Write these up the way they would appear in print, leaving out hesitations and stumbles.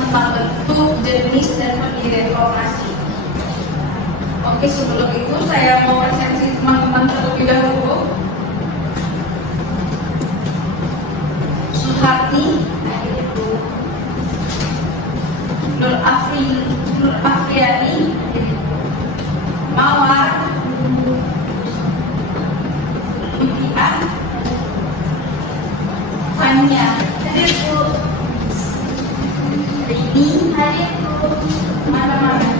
tentang bentuk, jenis, dan pendirian koperasi. Oke, sebelum itu saya mau presentasi teman-teman terlebih dahulu. Suharti, Nur Afriani, Mawar, Mutia, Fania, Rini, mana-mana,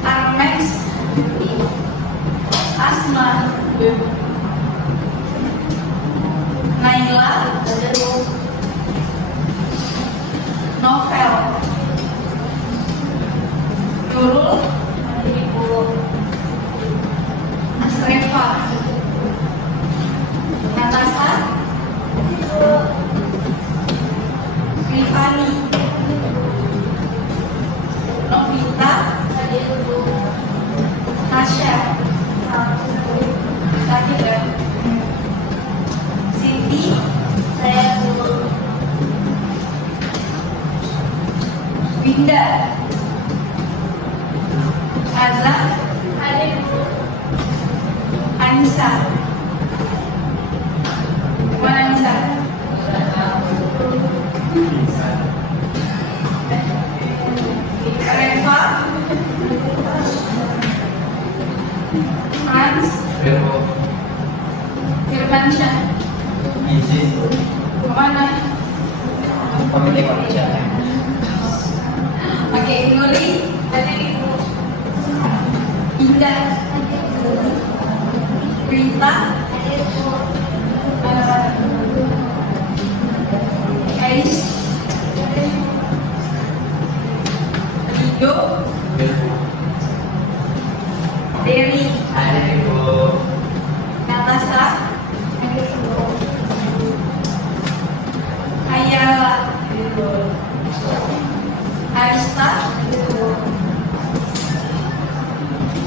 Armex, Asma, Naila, Novel, Nurul, Asreva, Natasha, Rifani, Novita, Tasya, Tafida, Siti, Winda, Azza, Anissa, mana Anissa? Reva, Franz, Firmansyah, mana? Oke, Nuri, Indah, Rita, Ais, Rido, Dery, Natasha, Ayala, Arista,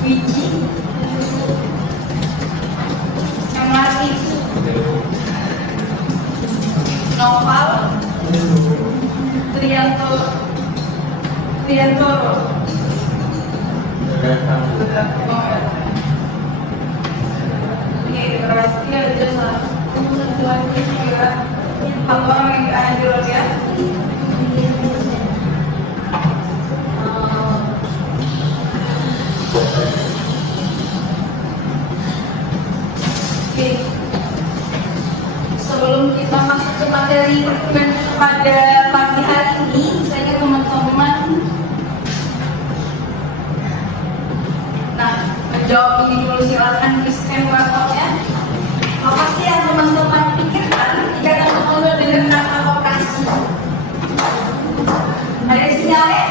Wiji, Emati, Noval, Triantoro, berarti ada satu tiga empat orang yang hadir ya. Oke, sebelum kita masuk ke materi pada pagi hari ini, saya ingin teman-teman menjawab ini dulu. Silakan di scan barcode-nya. Apa sih yang teman-teman pikirkan jika teman-teman dengar kata koperasi? Ada sinyalnya?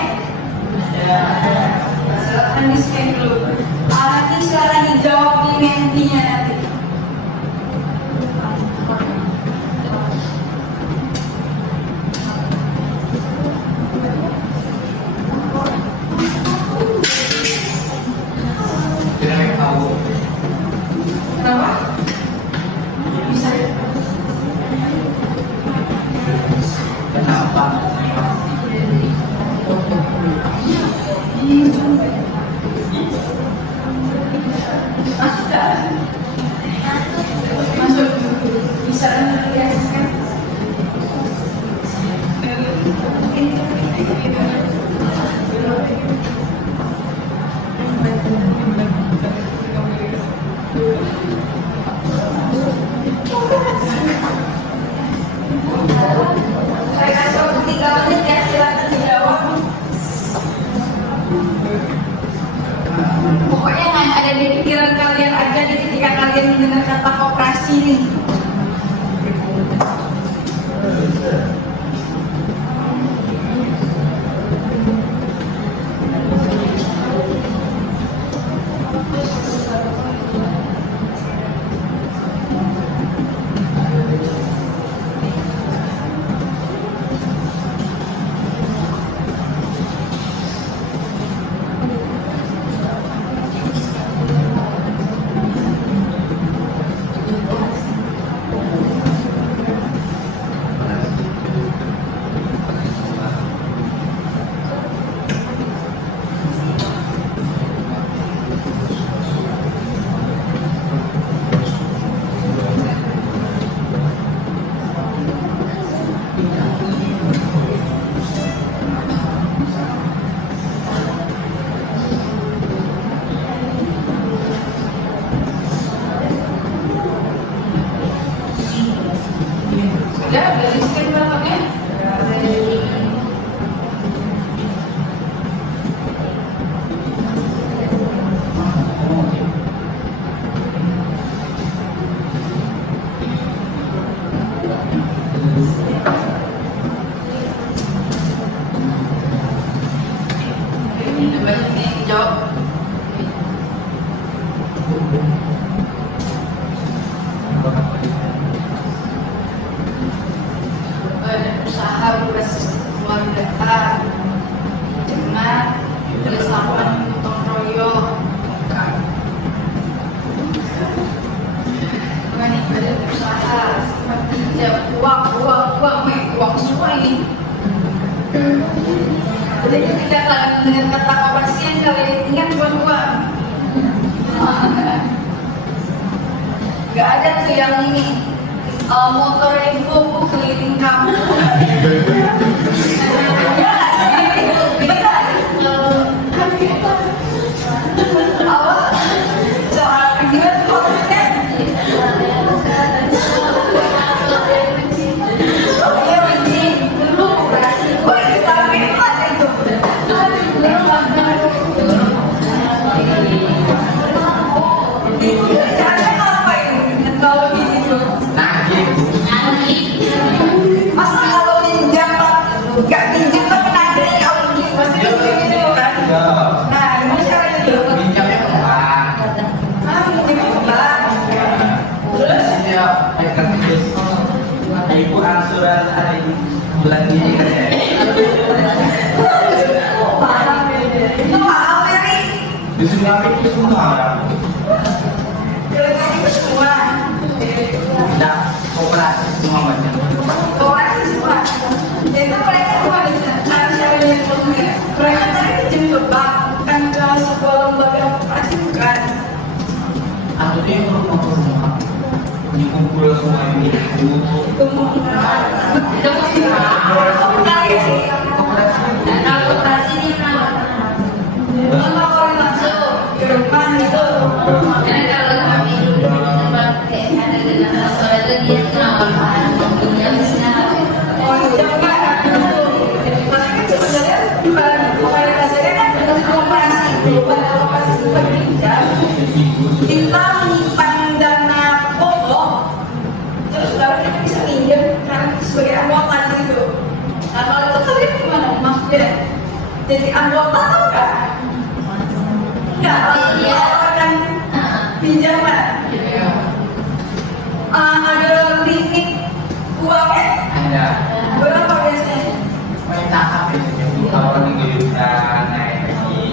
Silakan di scan dulu. Nanti silakan dijawab di mentinya nanti. Kenapa? Bisa. Kenapa? Masuk. Bisa ya, kan? Saya kasih waktu 3 menit ya, silakan dijawab. Pokoknya yang ada di pikiran kalian aja ketika kalian mendengar kata koperasi nih. Coba ini jawab. Usaha berbasis keluarga, jemaat, bersama gotong royong. Ini ada usaha seperti uang semua ini. Jadi ketika kalian mendengar kata operasi yang kalian ingat uang. Gak ada tuh yang ini motor Evo keliling kampung. Ibu angsuran hari bulan ini kan ya? Itu mahal ya nih. Di Singapura itu semua ya? Itu semua. Tidak, koperasi semua macam. Koperasi semua. Itu mereka cuma bisa caranya mereka tadi jadi bank kan ke sebuah lembaga koperasi bukan. Atau dia rumah dikumpul semua ini. Koperasi ini kalau langsung ke depan itu. Kalau kami pakai ada dengan soalnya dia kenal kita menyimpan dana pokok terus baru kita bisa minjem kan sebagai anggota di situ. Nah kalau itu kalian gimana maksudnya jadi anggota atau enggak? Enggak, dia akan pinjaman. Ada limit uangnya? Ada. Berapa biasanya? Main tahap biasanya. Kalau lagi kita naik lagi.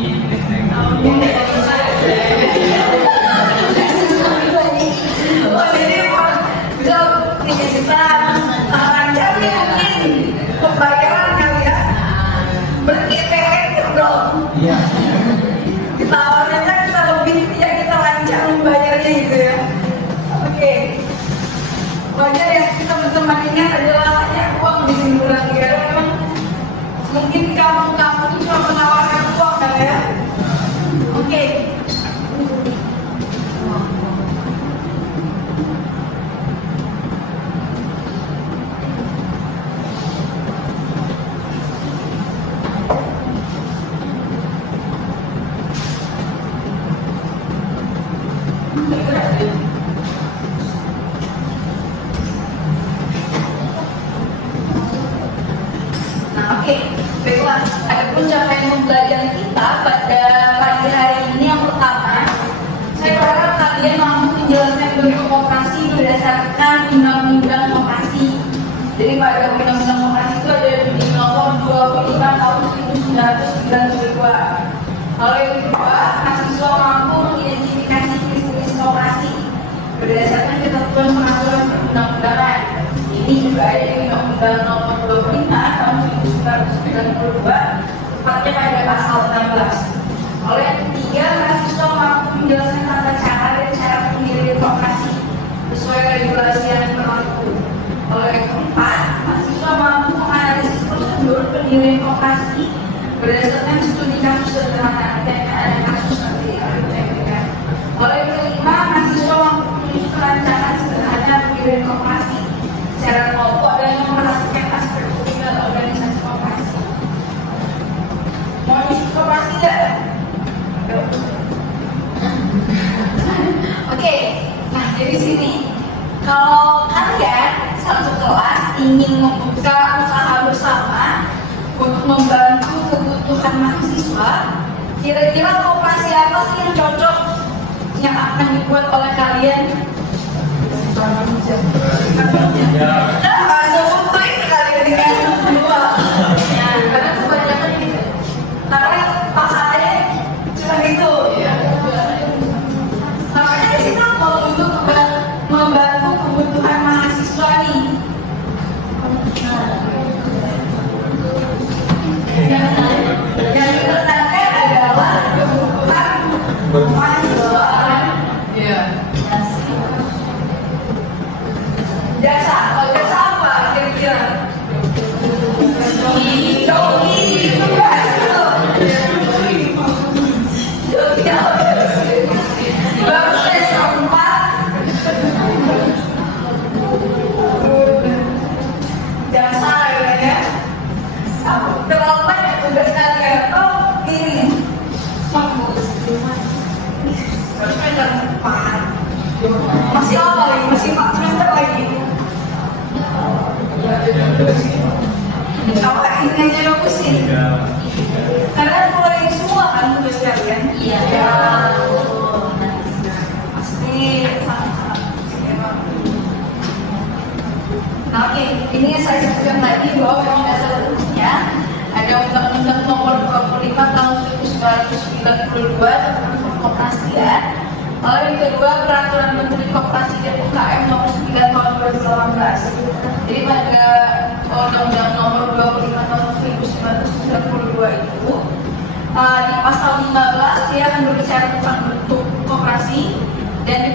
Pembayaran kali ya berarti efektif dong. Iya. Ditawarnya kita lebih ya kita lancar membayarnya gitu ya. Oke. Wajar ya kita teman-teman ingat adalah ya uang di sini kurang ya. Memang mungkin kamu cuma menawarkan uang kan ya. Oke. Nah, oke, baiklah. Adapun capaian pembelajaran kita pada pagi hari ini yang pertama, saya berharap kalian mampu menjelaskan bentuk koperasi berdasarkan undang-undang koperasi. Jadi pada undang-undang koperasi itu ada di nomor 25 tahun 1992. Kalau yang kedua, mahasiswa mampu mengidentifikasi jenis koperasi berdasarkan ketentuan peraturan perundang-undangan. Ini juga ada di Undang-Undang Nomor 25 Tahun 1992, tepatnya pada pasal 16. Oleh yang ketiga, mahasiswa mampu menjelaskan tata cara dan cara pendirian koperasi sesuai regulasi yang berlaku. Oleh yang keempat, mahasiswa mampu menganalisis prosedur pendirian koperasi berdasarkan studi kasus sederhana dan ada kasus nanti ya. Oleh yang kelima, mahasiswa mampu menyusun rancangan sederhana pendirian koperasi secara kelompok dan memperhatikan aspek kritikal organisasi koperasi. Mau isi koperasi tidak? Oke, nah jadi sini kalau kalian satu kelas ingin membuka usaha bersama untuk membantu kebutuhan mahasiswa, Kira-kira koperasi apa sih yang cocok yang akan dibuat oleh kalian? Nah, langsung putus sekali dengan dua. Ya, karena kebanyakan gitu. Karena pasarnya cuma itu. Ya. Makanya di situ mau untuk membantu kebutuhan mahasiswa nih. Yang ditekankan adalah kebutuhan mahasiswa. Ya. Jasa, kalau jasa apa kira-kira? Joki, itu kan? Joki apa? Baru tes 4. Jasa ya. Terlalu banyak tugas kalian. Oh, ini. Semester 4. Masih awal lagi, masih 4 semester lagi. Apa ini aja lo pusing? Karena keluarin semua kan tugas kalian. Iya. Pasti sangat. Nah, oke, ini saya sebutkan lagi bahwa memang dasar hukumnya ada Undang-Undang Nomor 25 Tahun 1992 tentang Koperasian. Lalu yang kedua Peraturan Menteri Koperasi dan UKM Nomor 9 Tahun 2018. Jadi pada Undang-Undang Nomor 25 Tahun 1992 itu di pasal 15 dia akan berbicara tentang bentuk koperasi, dan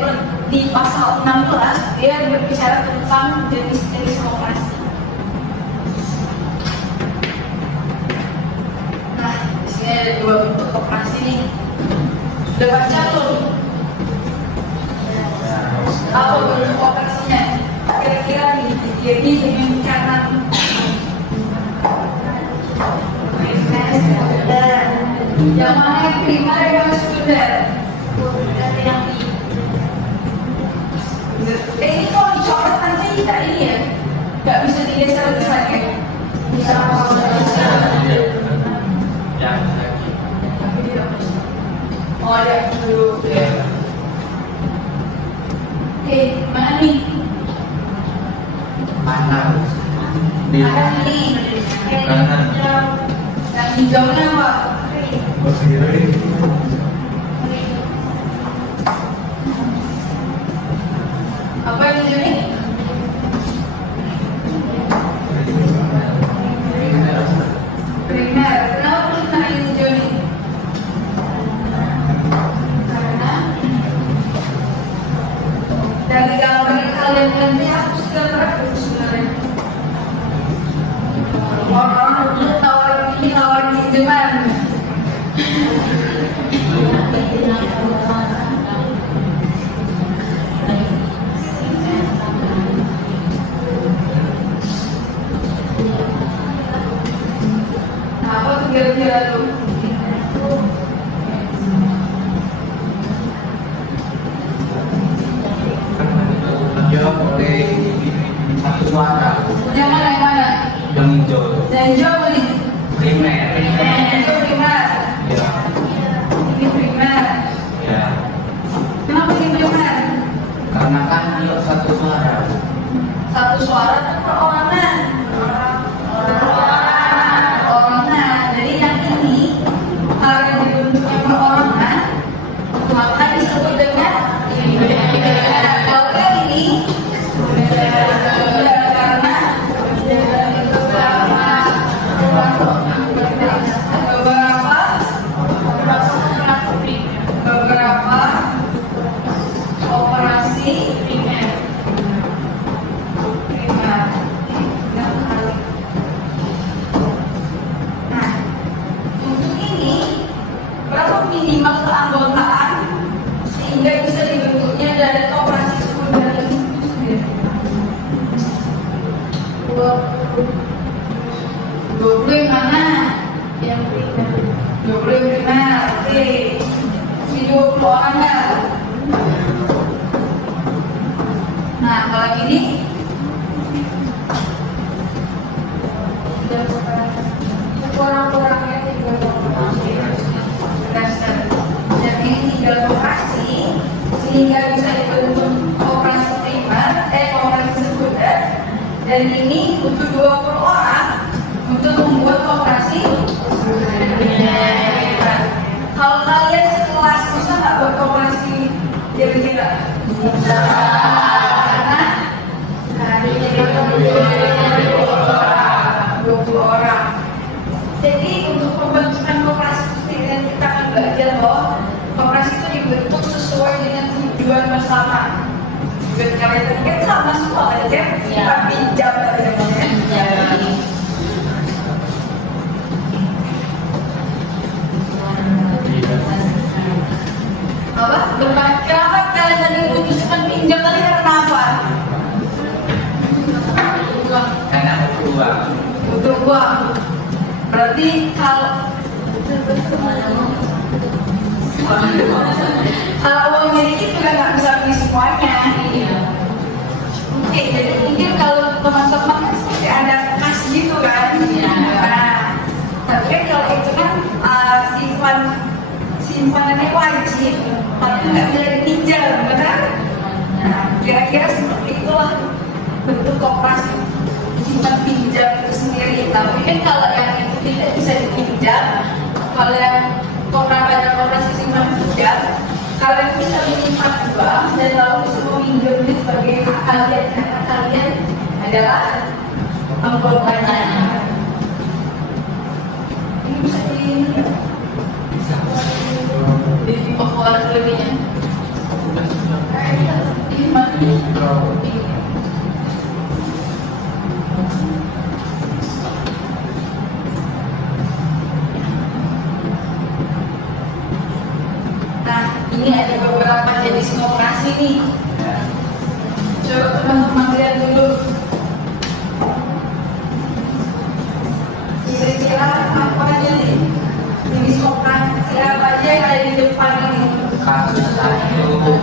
di pasal 16 dia berbicara tentang jenis-jenis koperasi. Nah, di sini ada 2 bentuk koperasi nih. Sudah baca belum? Apa bentuk koperasinya? Kira-kira nih, jadi dengan kanan. Yang mana yang primer yang sekunder? Yang ini kalau dicoret nanti kita ini ya, nggak bisa digeser-geser ya. Bisa Ya. Oh ada dulu ya. Oke, mana nih? Kanan. Di Ada nih. kanan. Yang hijaunya apa? Kiri. Apa yang hijau ini? Primer. Kenapa primer yang hijau ini? Karena dari gambar yang kalian nanti hapus gambar itu sebenarnya. Orang-orang dulu tawarin pinjaman. Nah, apa tuh kira-kira tuh? Dia boleh satu suara. Yang mana yang mana? Yang hijau. Yang hijau nih. Primer. Itu primer. Ya. Ini primer. Ya. Kenapa ini primer? Karena kan dia satu suara. Satu suara dan perorangan. Perorangan. Jadi yang ini badan ini butuh 20 orang untuk membuat koperasi. Kalau kalian sekelas bisa nggak buat koperasi kira-kira? Bisa. Karena ini 20 orang. Jadi untuk pembentukan koperasi itu kita akan belajar bahwa koperasi itu dibentuk sesuai dengan tujuan bersama. Tujuan kalian tadi kan sama semua aja, kita pinjam tadi namanya. Apa? Kenapa kalian tadi memutuskan pinjam tadi karena apa? Karena uang. Butuh uang. Berarti kalau uang milik itu kan nggak bisa beli semuanya. Oke, jadi mungkin kalau teman-teman kan seperti ada kas gitu kan. Nah, tapi kan kalau itu kan simpanannya wajib, tapi nggak bisa dipinjam, benar? Nah, kira-kira seperti itulah bentuk koperasi simpan pinjam itu sendiri. Tapi kan kalau yang itu tidak bisa dipinjam, kalau yang koperasi simpan pinjam, kalian bisa menyimpan uang dan lalu bisa meminjam sebagai hak kalian karena kalian adalah anggotanya. Ini bisa di bawah lebihnya. Nah, ini ada beberapa jenis koperasi nih. Coba teman-teman lihat dulu. Kira-kira apa aja nih? Jenis koperasi apa aja yang ada di depan ini? Kasus satu.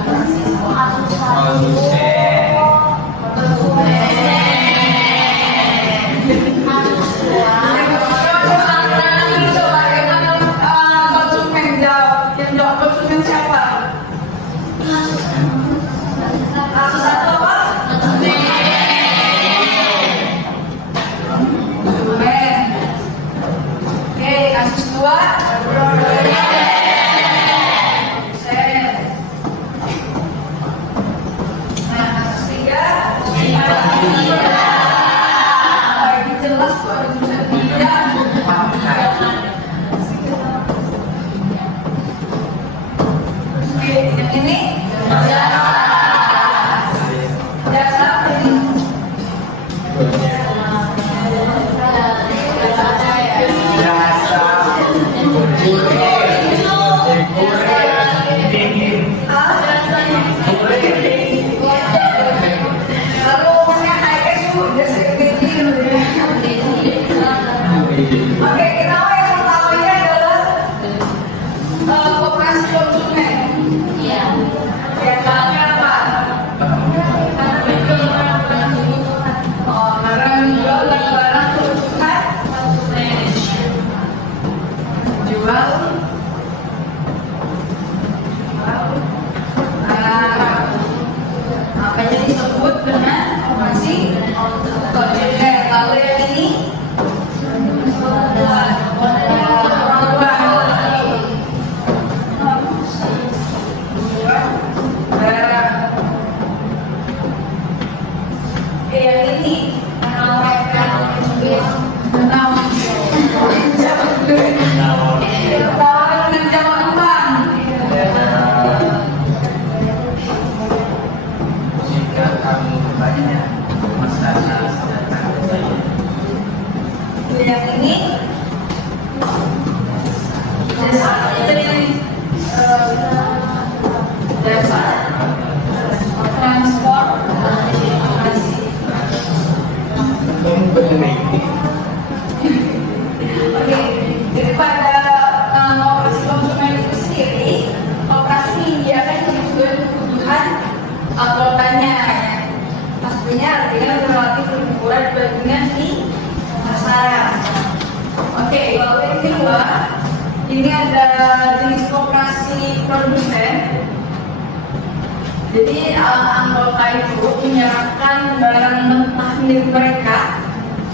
Jadi anggota itu menyerahkan barang mentah milik mereka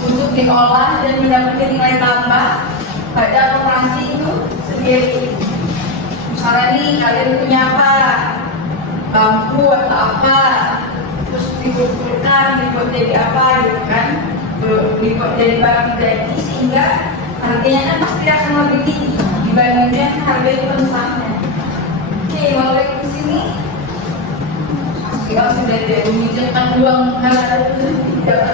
untuk diolah dan mendapatkan nilai tambah pada operasi itu sendiri. Misalnya nih kalian punya apa? Bambu atau apa? Terus dikumpulkan, dibuat jadi apa gitu kan? Dibuat jadi barang jadi sehingga harganya kan pasti akan lebih tinggi dibandingkan harga mentahnya. Oke, balik ke sini. Kita sudah tidak memikirkan uang karena itu tidak.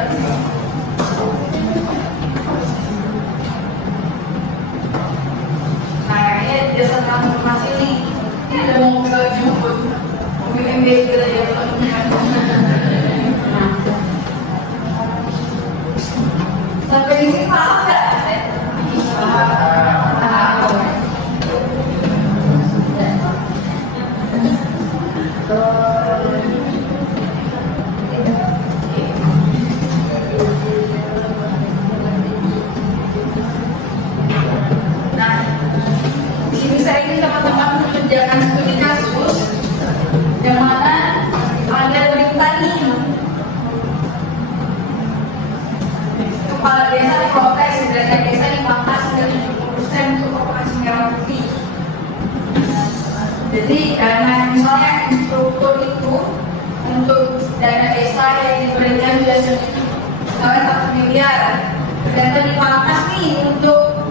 Nah, ini jasa transformasi ini ada mobil jemput, mobil MBG ya sampai di sini paham nggak? Nah, di sini saya ingin teman-teman mengerjakan studi kasus yang mana ada petani kepala desa protes dana desa dipangkas dari 70% untuk operasi merah putih. Jadi karena misalnya instruktur itu untuk dana desa yang diberikan biasanya sampai 1 miliar, ternyata dipangkas nih untuk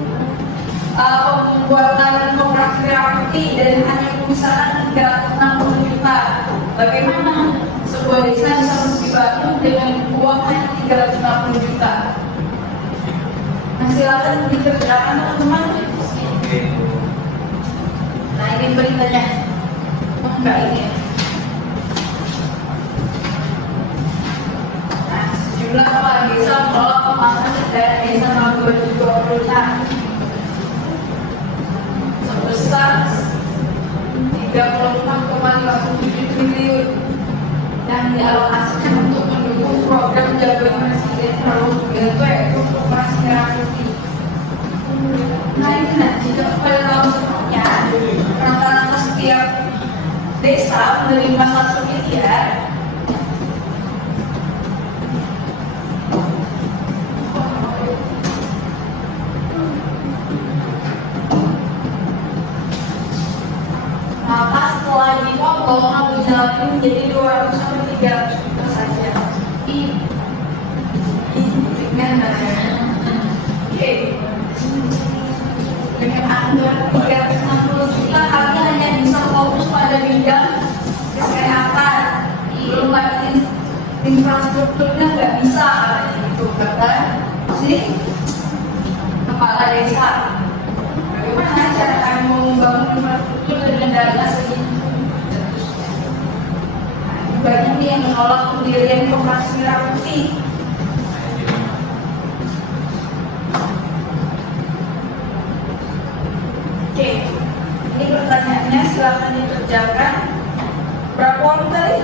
pembuatan operasi merah putih dan hanya misalkan 360 juta. Bagaimana sebuah desa bisa dibangun dengan uang hanya 360 juta? Nah, silakan dikerjakan teman-teman. Nah, ini beritanya. Oh, enggak ini. Nah, sejumlah kepala desa menolak pemangkasan dana desa tahun 2020 sebesar 34,57 triliun yang dialokasikan untuk mendukung program jagoan Presiden Prabowo Subianto yaitu operasi merah putih. Nah ini nanti jika pada tahun sebelumnya rata-rata setiap desa menerima 1 miliar. Maka setelah dipotong aku jalanin menjadi 200 sampai 300 juta saja. Oke. Dengan anggaran 360 juta kami hanya bisa fokus pada bidang kesehatan, belum lagi infrastrukturnya nggak bisa itu kata si kepala desa. Bagaimana cara kami membangun infrastruktur dengan dana segitu? Banyak nih yang menolak pendirian operasi merah putih. Oke, ini pertanyaannya silakan dikerjakan. Berapa uang tadi?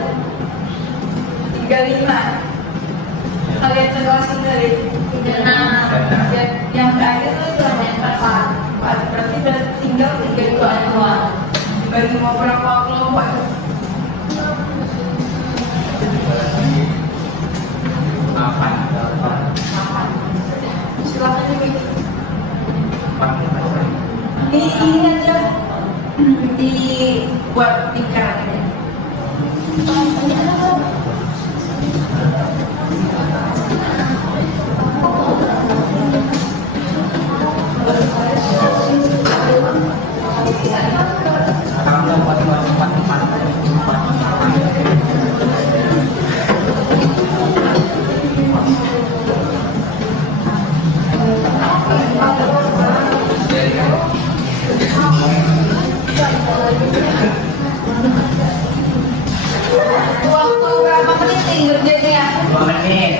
35. Kalian sekelas dari 36. Yang terakhir itu hanya 4. Berarti tinggal 3 doang. Dibagi mau berapa kelompok? 8. Silakan dibagi. Ini aja dibuat tingkatnya. Waktu berapa menit nih ngerjainnya? 2 menit.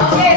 Oke,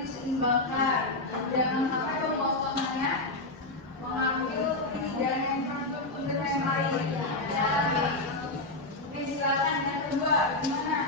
diseimbangkan. Jangan sampai pemotongannya mengambil dan yang untuk yang lain. Oke, silakan yang kedua gimana?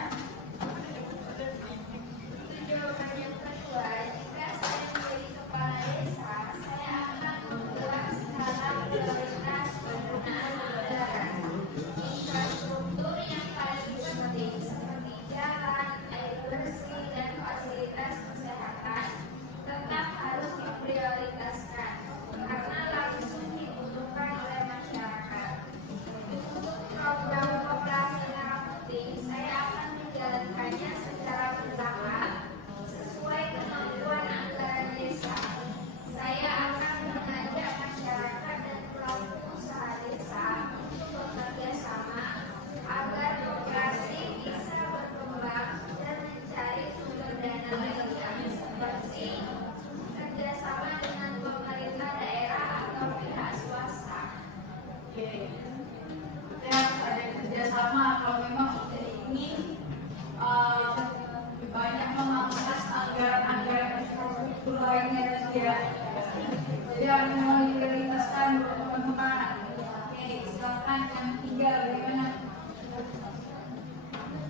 ya. Jadi apa yang mau diprioritaskan buat teman-teman? Oke, silakan yang ketiga bagaimana?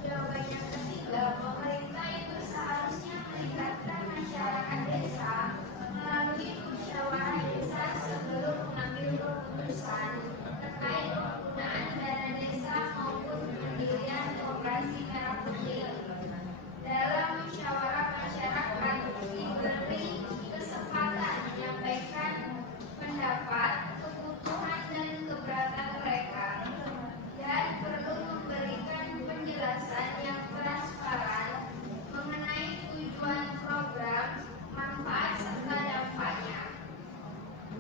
Jawaban yang ketiga, pemerintah itu seharusnya melibatkan masyarakat desa melalui musyawarah desa sebelum mengambil keputusan terkait penggunaan dana desa maupun pendirian koperasi merah putih. Dalam musyawarah masyarakat diberi kesempatan menyampaikan pendapat, kebutuhan dan keberatan mereka, dan perlu memberikan penjelasan yang transparan mengenai tujuan program, manfaat serta dampaknya.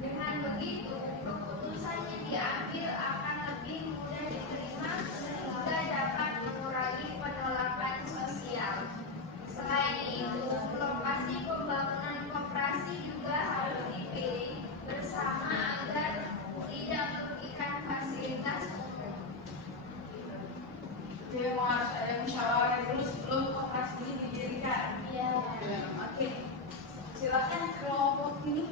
Dengan begitu, keputusannya diambil akan lebih mudah diterima sehingga dapat mengurangi penolakan sosial. Selain itu, lokasi pembangunan koperasi juga harus dipilih bersama agar tidak merugikan fasilitas umum. Jadi memang harus ada musyawarah dulu sebelum koperasi ini didirikan. Iya. Oke, silakan kelompok ini.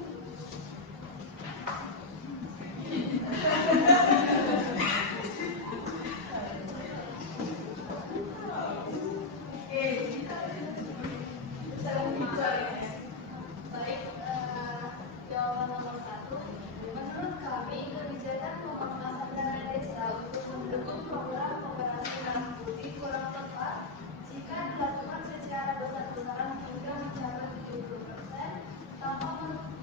Oke, bisa bicara ya. Baik, jawaban nomor 1. Menurut kami, kebijakan pemangkasan dana desa untuk mendukung program koperasi merah putih kurang tepat jika dilakukan secara besar-besaran hingga mencapai 70% tanpa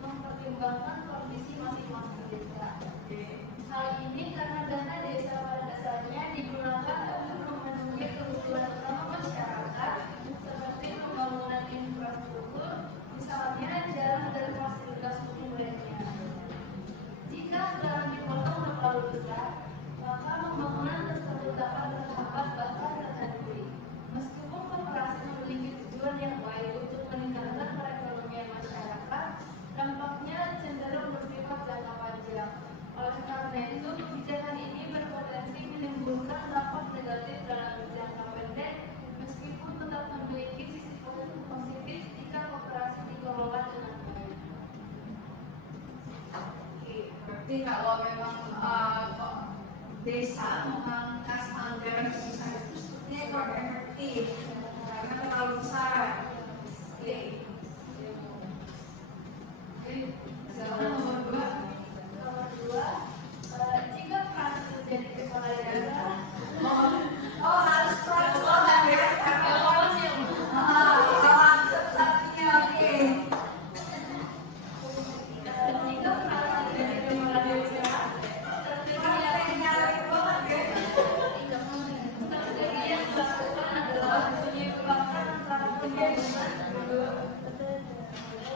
mempertimbangkan kondisi masing-masing desa. Hal ini karena dana desa pada dasarnya digunakan untuk memenuhi kebutuhan utama masyarakat seperti pembangunan infrastruktur, misalnya jalan dan fasilitas umum lainnya. Jika anggaran dipotong terlalu besar, maka pembangunan tersebut dapat terhambat bahkan terhenti. Meskipun koperasi memiliki tujuan yang baik untuk meningkatkan perekonomian masyarakat, dampaknya cenderung bersifat jangka panjang. Oleh karena itu, kebijakan ini berpotensi menimbulkan dampak negatif dalam jangka pendek, meskipun tetap memiliki sisi positif jika koperasi dikelola dengan baik. Oke, berarti kalau memang desa mengangkas anggaran sebesar itu sepertinya kurang efektif karena terlalu besar. Oke. Jadi, silakan nomor 2. Nomor 2, jika Francis menjadi kepala daerah, Oh, harus transparan ya, karena satunya oke. jika Francis menjadi kepala daerah, Strateginya banget ya. strategi yang dilakukan adalah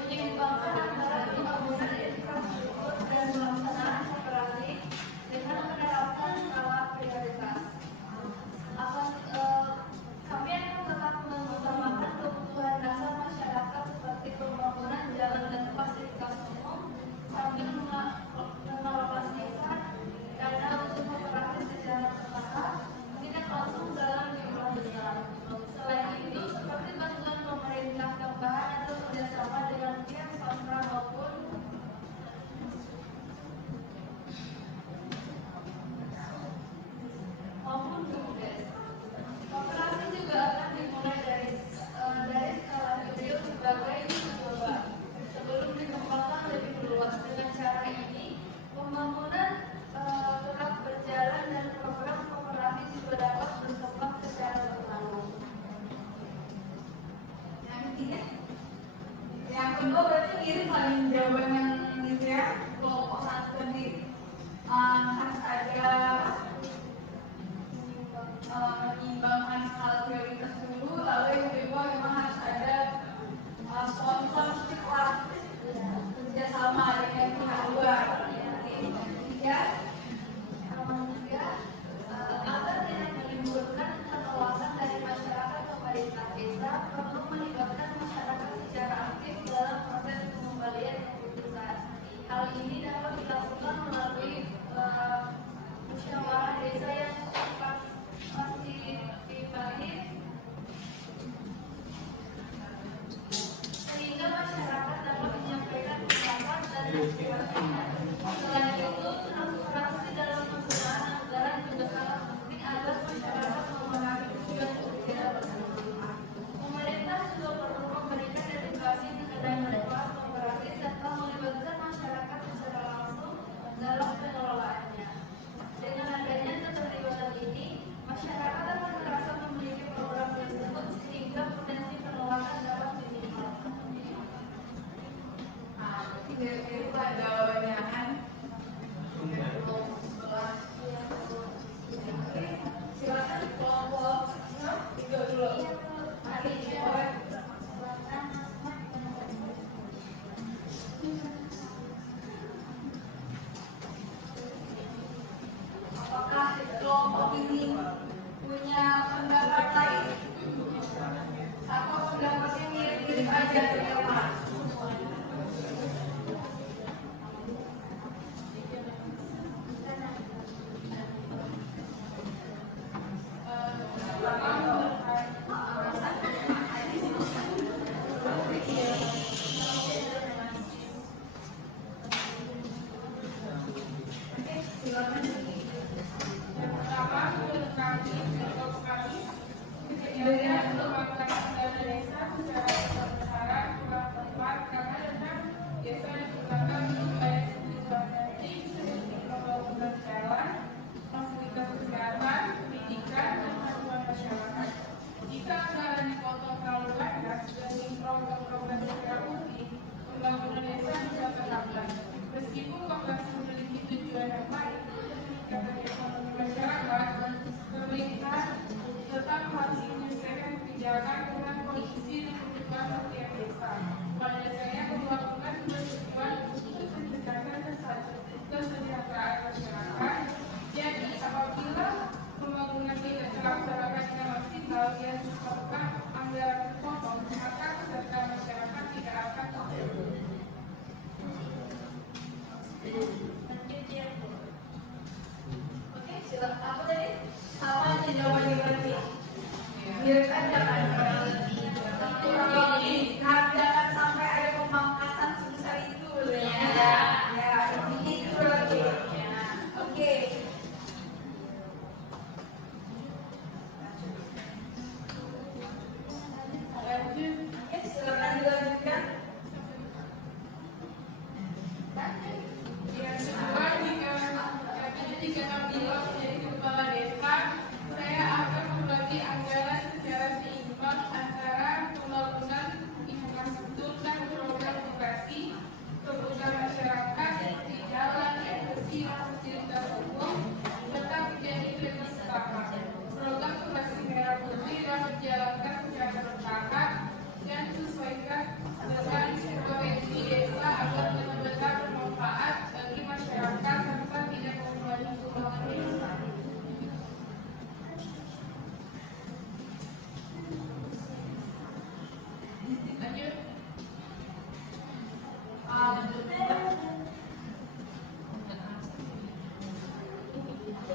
menyeimbangkan antara pembangunan infrastruktur dan pelaksanaan koperasi dengan menerapkan skala prioritas. Kami akan tetap mengutamakan kebutuhan dasar masyarakat seperti pembangunan jalan dan fasilitas umum sambil mengalokasikan dana untuk koperasi secara bertahap, tidak langsung dalam jumlah besar. Selain itu, seperti bantuan pemerintah tambahan atau kerjasama dengan pihak swasta maupun BUMDes. Koperasi juga akan dimulai dari skala kecil sebagai uji coba sebelum dikembangkan lebih luas. Dengan cara ini, pembangunan tetap berjalan dan program koperasi juga dapat berkembang secara bertahap. Yang ketiga, yang kedua berarti mirip paling jawaban yang gitu ya, kelompok satu tadi. Harus ada menyimbangkan skala prioritas dulu, lalu yang kedua memang harus ada sponsorship lah, kerjasama dengan pihak luar. Oke, yang ketiga, Nomor 3, agar tidak menimbulkan penolakan dari masyarakat pemerintah desa perlu melibatkan masyarakat secara aktif dalam proses pengembalian keputusan. Hal ini dapat dilakukan melalui musyawarah desa yang partisipatif sehingga masyarakat dapat menyampaikan Mirip-mirip lah jawabannya kan. Oke, silakan kelompok tiga dulu. Mari dimulai. Apakah kelompok ini punya pendapat lain? Atau pendapatnya mirip-mirip aja dengan Pak? Meskipun koperasi memiliki tujuan yang baik, meningkatkan ekonomi masyarakat, pemerintah tetap harus menyelesaikan kebijakan dengan kondisi dan kebutuhan setiap desa. Pada dasarnya, pembangunan bertujuan untuk meningkatkan kesejahteraan masyarakat. Jadi, apabila pembangunan tidak terlaksanakan dengan maksimal yang disebabkan anggaran terpotong, maka kesejahteraan masyarakat tidak akan tercapai. Oke, silakan. Apa tadi? Sama aja jawabannya berarti. Mirip aja kan? Kurang lebih. Jangan sampai ada pemangkasan sebesar itu. Ya, intinya itu berarti. Oke. Lanjut. Oke, silakan dilanjutkan. Yang kedua, jika apabila menjadi kepala desa, saya akan membagi anggaran secara seimbang antara pembangunan infrastruktur dan program edukasi, kebutuhan masyarakat seperti jalan, air bersih, dan fasilitas umum, tetap menjadi prioritas utama. Program Koperasi Merah Putih dapat dijalankan secara bertahap dan disesuaikan dengan potensi desa agar benar-benar bermanfaat bagi masyarakat serta tidak membebani keuangan desa. Lanjut.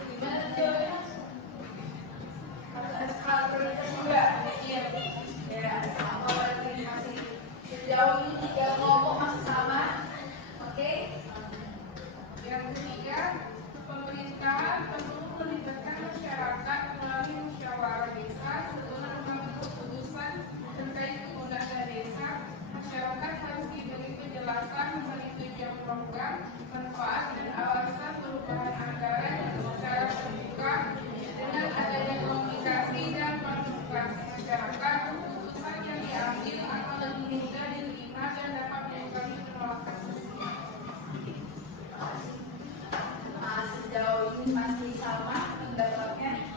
Gimana jawabannya? Harus ada skala prioritas juga. Iya. Ya, sama berarti masih sejauh ini tiga kelompok masih sama. Oke. Yang ketiga, pemerintahan perlu melibatkan masyarakat melalui musyawarah desa sebelum mengambil keputusan terkait penggunaan dana desa. Masyarakat harus diberi penjelasan mengenai tujuan program, manfaat dan alasan perubahan anggaran secara terbuka. Dengan adanya komunikasi dan partisipasi masyarakat, keputusan yang diambil akan lebih mudah diterima dan dapat mengurangi penolakan sosial. Sejauh ini masih sama pendapatnya,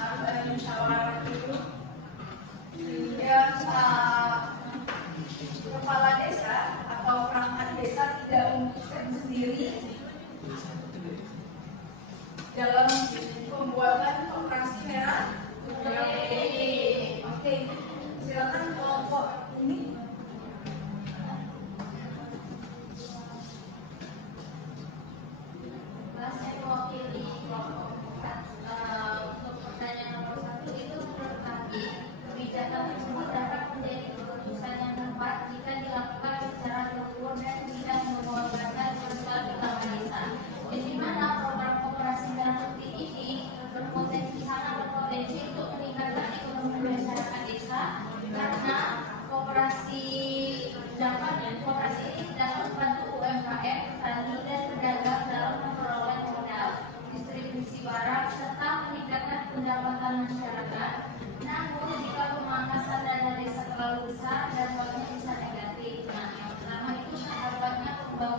harus ada musyawarah dulu. Yang kepala desa atau perangkat desa tidak memutuskan sendiri dalam pembuatan koperasi merah. Oke, silakan kelompok ini. Saya mewakili kelompok 4. Untuk pertanyaan nomor 1 itu menurut kami kebijakan tersebut dapat menjadi keputusan yang tepat jika dilakukan secara terukur dan tidak mengorbankan sosial utama desa. Di mana program koperasi merah putih ini sangat berpotensi untuk meningkatkan ekonomi masyarakat desa karena koperasi ini dapat membantu UMKM, petani dan pedagang dalam memperoleh modal, distribusi barang serta meningkatkan pendapatan masyarakat. Namun jika pemangkasan dana desa terlalu besar, dampaknya bisa negatif. Nah, yang pertama itu terhambatnya pembangunan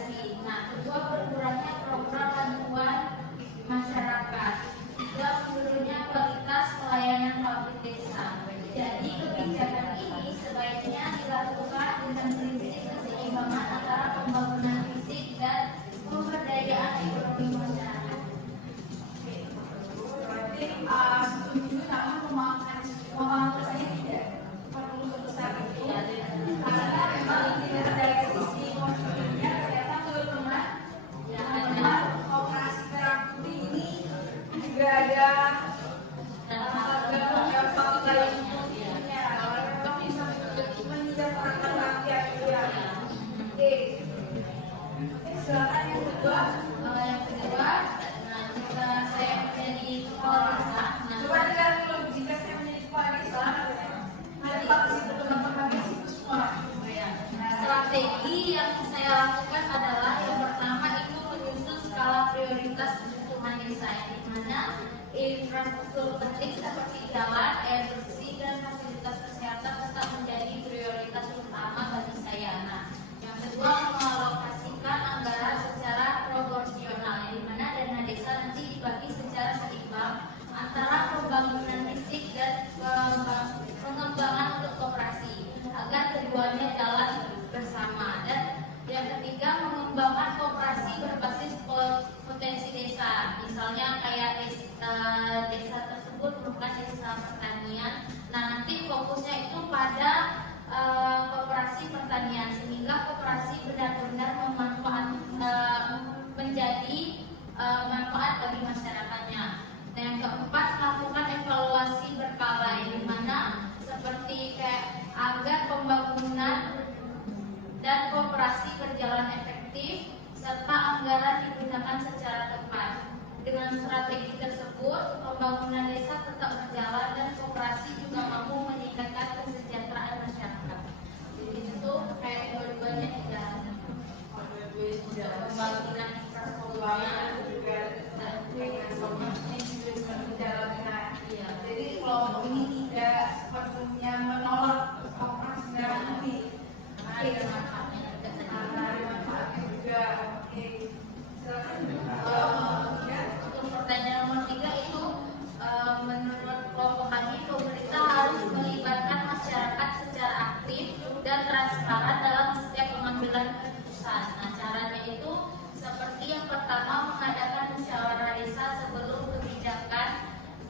akomodasi. Nah, kedua, berkurangnya program bantuan masyarakat. Tiga, menurunnya kualitas pelayanan publik desa. Jadi kebijakan ini sebaiknya dilakukan dengan prinsip keseimbangan antara pembangunan fisik dan pemberdayaan ekonomi masyarakat. Berarti setuju namun pemahaman saya tidak perlu sebesar itu karena memang tidak dari sisi konstitusinya ternyata teman-teman operasi merah putih ini juga ada dampak lainnya tapi menyejahterakan rakyat ya. Oke, silakan yang kedua. Yang kedua, nah, jika saya menjadi kepala desa, nah, Coba dengar dulu, jika saya menjadi kepala desa, ada pak situ teman-teman situ semua. nah, strategi yang saya lakukan adalah yang pertama itu menyusun skala prioritas kebutuhan desa, di mana infrastruktur penting seperti jalan, air bersih, dan fasilitas kesehatan tetap menjadi prioritas utama bagi saya. Nah, yang kedua, mengalokasikan anggaran secara proporsional, di mana dana desa nanti dibagi secara seimbang antara pembangunan fisik dan pengembangan untuk koperasi agar keduanya jalan bersama. Dan yang ketiga, mengembangkan koperasi berbasis potensi desa, misalnya kayak desa tersebut merupakan desa pertanian. Nah, nanti fokusnya itu pada koperasi pertanian sehingga koperasi benar-benar menjadi manfaat bagi masyarakatnya. Nah, yang keempat, melakukan evaluasi berkala, di mana seperti kayak agar pembangunan dan koperasi berjalan efektif serta anggaran digunakan secara tepat. Dengan strategi tersebut, pembangunan desa tetap berjalan dan koperasi juga mampu meningkatkan kesejahteraan masyarakat. Jadi itu kayak dua-duanya tidak pembangunan infrastrukturnya juga transformasinya juga berjalan dengan jadi kelompok ini tidak sepenuhnya menolak operasi merah putih. ada manfaatnya. Ada manfaatnya juga. Oke, silakan. Ya. Untuk pertanyaan nomor 3 itu menurut kelompok kami, pemerintah harus melibatkan masyarakat secara aktif dan transparan dalam setiap pengambilan keputusan. Nah, caranya itu seperti yang pertama, mengadakan musyawarah desa sebelum kebijakan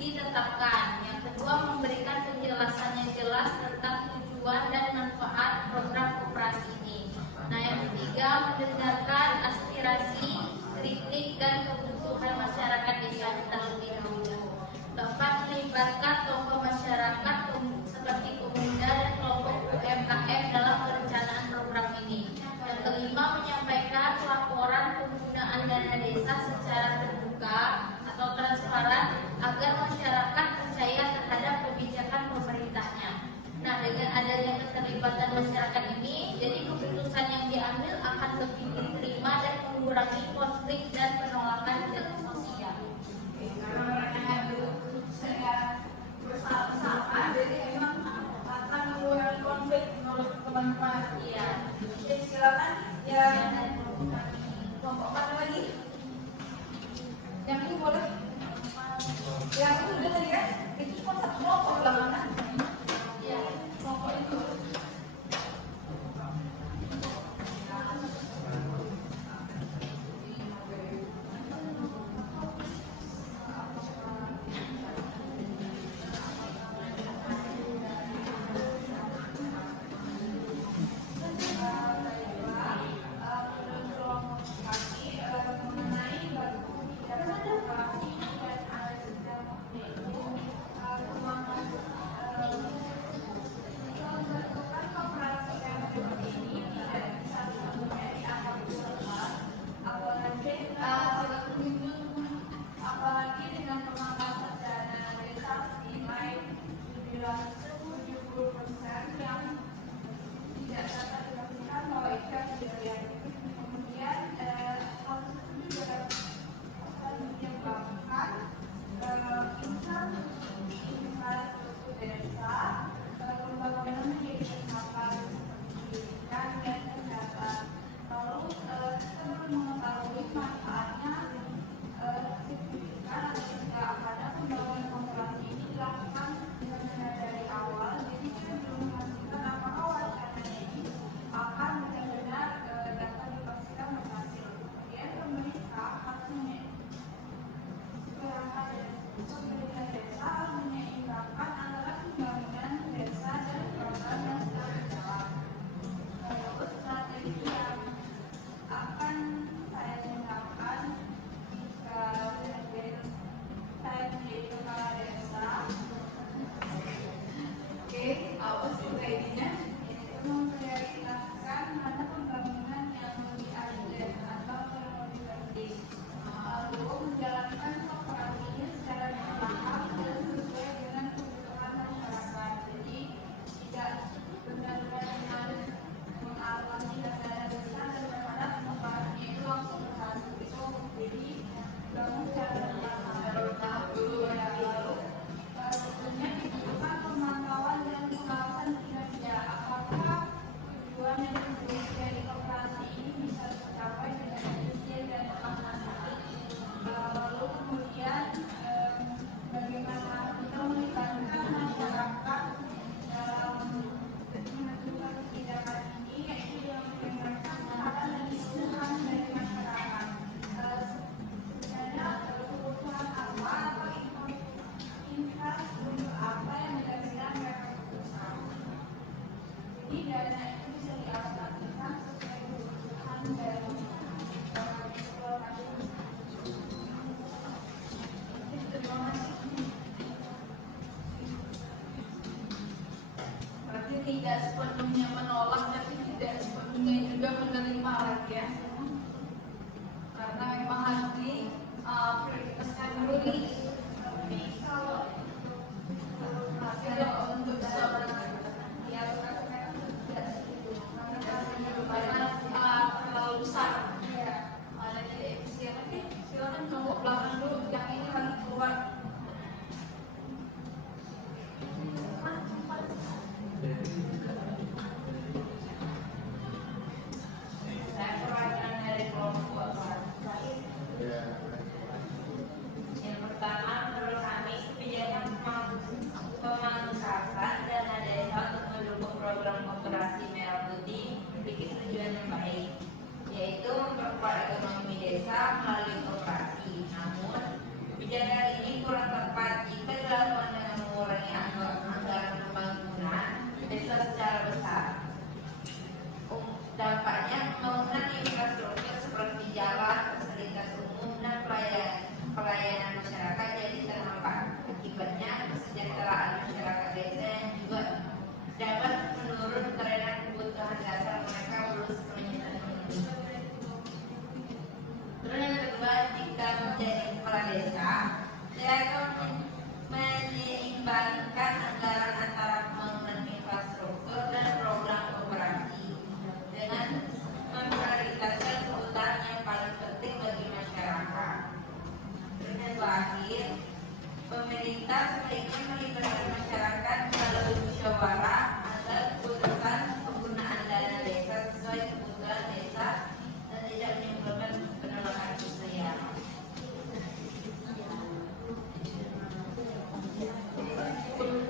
ditetapkan. Yang kedua, memberikan penjelasan yang jelas tentang tujuan dan manfaat program koperasi ini. Nah, yang ketiga, mendengarkan aspirasi, kritik, dan kebutuhan masyarakat desa terlebih dahulu. Keempat, melibatkan tokoh masyarakat seperti pemuda dan kelompok UMKM dalam perencanaan program ini. Yang kelima, menyampaikan laporan penggunaan dana desa secara terbuka atau transparan agar masyarakat percaya terhadap kebijakan pemerintahnya. Nah, dengan adanya keterlibatan masyarakat ini, jadi keputusan yang diambil akan lebih diterima dan mengurangi konflik dan penolakan sosial. Karena tidak sepenuhnya menolak tapi tidak sepenuhnya juga menerima lagi ya. Karena memang harus prioritaskan dulu nih. Kalau untuk seorang yang karena terlalu besar ada jadi efisien. Oke, silakan kelompok belakang dulu, yang ini lagi keluar. Saya perwakilan dari kelompok yang pertama, menurut kami kebijakan pemangkasan dana desa untuk mendukung program koperasi merah putih memiliki tujuan yang baik, yaitu memperkuat ekonomi desa melalui koperasi. Namun, kebijakan ini kurang tepat jika dilakukan dengan mengurangi anggaran pembangunan desa secara besar. Dampaknya pembangunan infrastruktur seperti jalan, fasilitas umum, dan pelayanan masyarakat jadi terhambat. Akibatnya kesejahteraan masyarakat desa yang juga dapat menurun karena kebutuhan dasar mereka belum sepenuhnya terpenuhi. Terus yang kedua, jika menjadi kepala desa, saya akan menyeimbangkan anggaran antara pembangunan infrastruktur dan program koperasi dengan memprioritaskan kebutuhan yang paling penting bagi masyarakat. Dan terakhir, pemerintah sebaiknya melibatkan masyarakat melalui musyawarah agar keputusan penggunaan dana desa sesuai kebutuhan desa dan tidak menimbulkan penolakan sosial.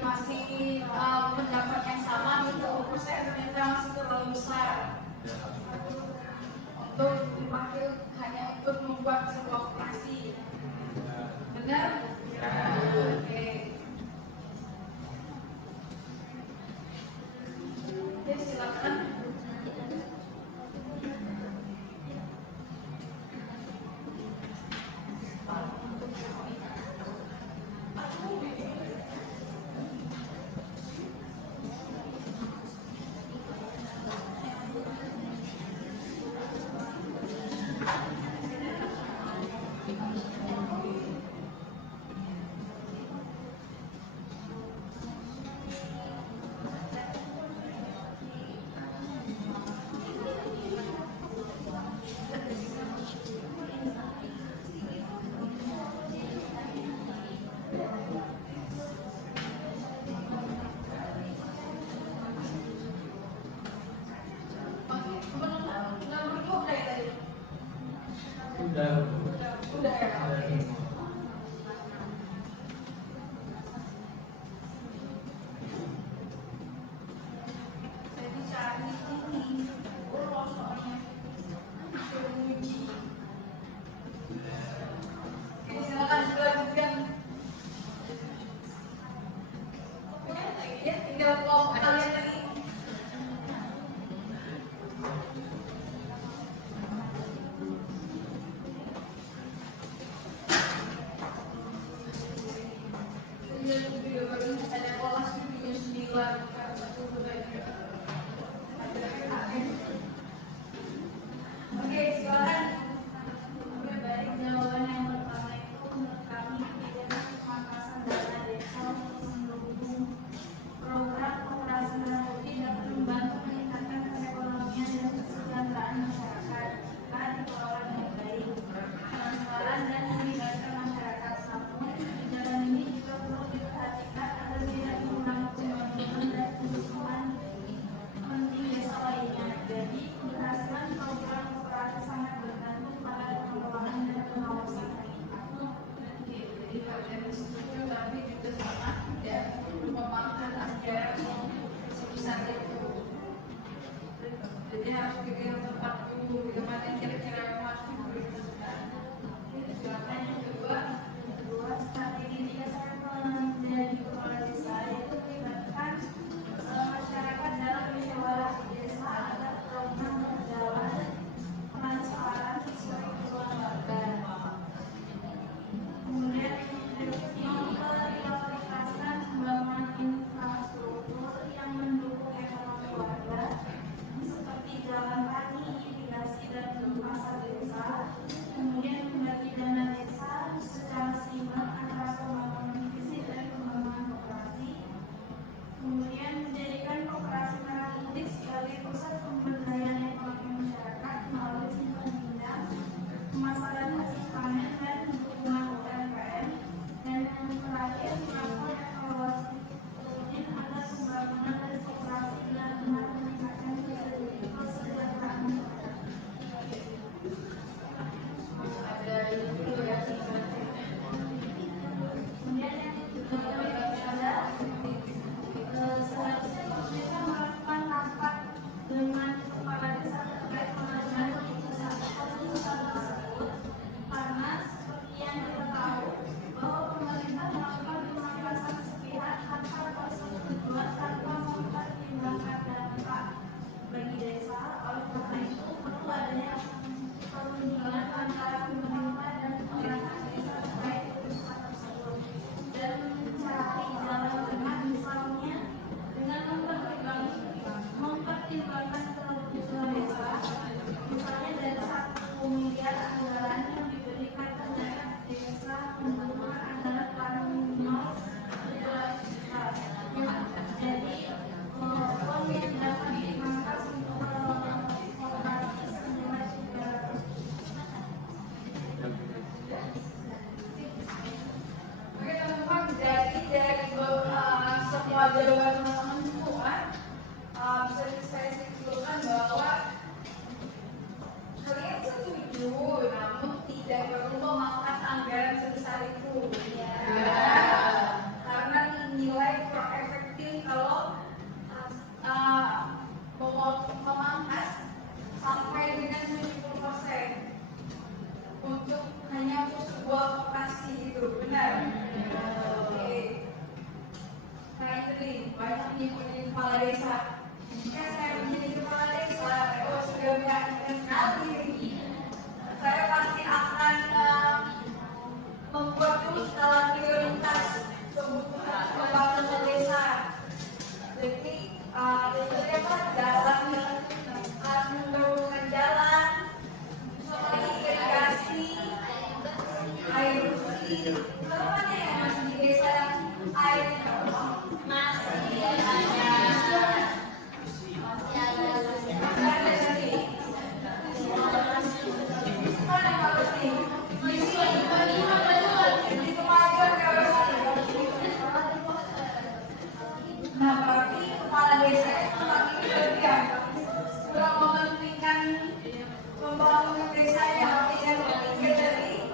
Masih pendapat yang sama, 20% ternyata masih terlalu besar untuk dipakai hanya untuk membuat sebuah operasi. Benar? Oke. Oke, silakan. Udah ya. Jadi cari ini soalnya suruh uji. Oke, silakan dilanjutkan. Ya, tinggal kelompok kalian lagi. Ada pola studinya 9 karena itu Oke, silakan. Oke, baik. Jawaban yang pertama itu menurut kami kebijakan pemangkasan dana desa untuk mendukung program koperasi merah putih dapat membantu meningkatkan perekonomian dan kesejahteraan masyarakat jika dikelola dengan baik, transparan dan melibatkan masyarakat. Namun, kebijakan ini juga perlu diperhatikan agar tidak mengurangi pembangunan dan dan mencari jalan tengah, misalnya dengan mempertimbangkan kebutuhan desa, misalnya dari 1 miliar anggaran yang diberikan terhadap desa membutuhkan anggaran paling minimal 2 juta. Jadi uang yang dapat dimangkas untuk operasi senilai 300 juta. Oke teman-teman, jadi dari semua jawaban teman-teman semua bisa saya simpulkan bahwa kalian setuju, namun tidak perlu memangkas anggaran sebesar itu. Karena dinilai kurang efektif kalau memangkas sampai dengan 70% untuk hanya untuk sebuah operasi gitu, benar? Oke. Nah itu nih, banyak nih menjadi kepala desa. Jika saya menjadi kepala desa, sudah meyakinkan sekali. Saya pasti akan membuat dulu skala prioritas kebutuhan pembangunan desa. Jadi apa jalan pembangunan jalan, irigasi, air bersih, apa yang masih di desa air masih ada lagi. Mana yang bersih? Di kemajuan bersih. Nah, berarti kepala desa itu lagi kerja kurang mementingkan pembangunan desanya, tidak berpikir dari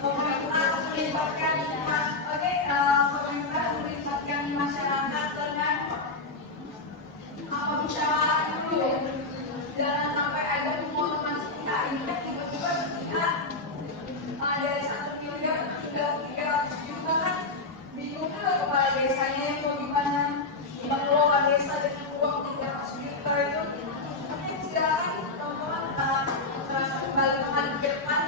pemerintah melibatkan pemerintah melibatkan masyarakat dengan musyawarah dulu. Jangan sampai ada pemotongan sepihak ini tiba-tiba sepihak dari 1 miliar hingga 300 juta kan bingung juga kepala desanya yang mau gimana mengelola desa dengan uang 300 juta itu. Tapi silakan teman-teman kembali ke depan.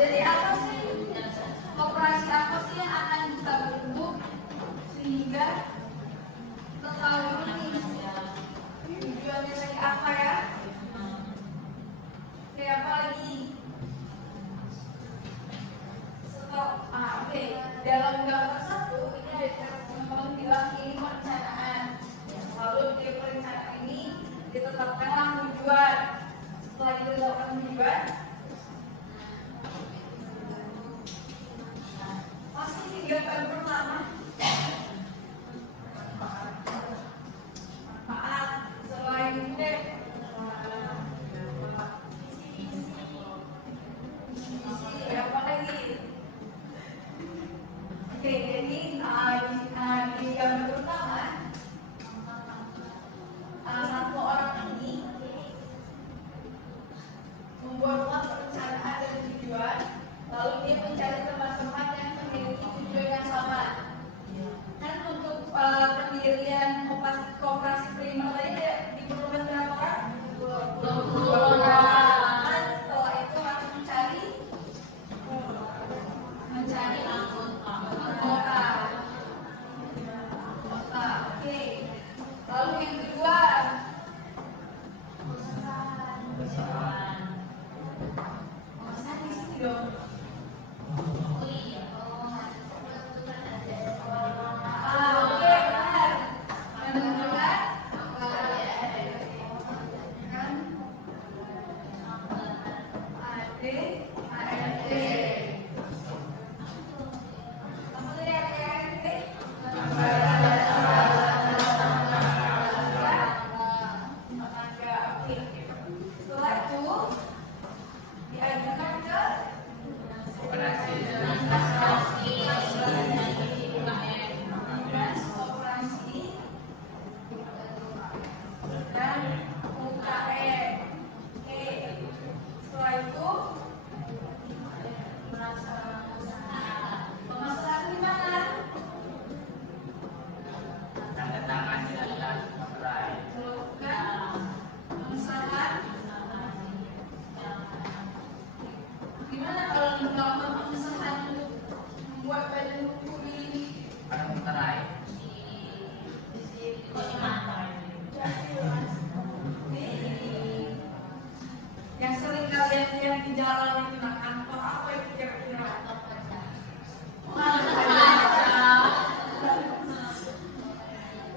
Jadi apa sih operasi apa sih yang akan kita bentuk sehingga ketahui tujuannya lagi apa ya? Kayak apa lagi? Oke. Dalam gambar 1 ini ada teman bilang ini perencanaan. Lalu di perencanaan ini ditetapkanlah tujuan. Setelah ditetapkan tujuan, dong. Oh iya, itu kan ada Oke, benar. Yang benar kan? Ade, ART. Apa tadi ART? Tetangga, oke. Setelah itu diajukan ke Operasi. Dinas Operasi dan UKM. Oke. Setelah itu pemasaran di mana? Tanda tangan di atas materai. Melakukan pemasaran. Gimana kalau melakukan pemasaran untuk membuat badan buku di Ada materai. yang sering kalian lihat di jalan itu, nah kantor apa itu kira-kira?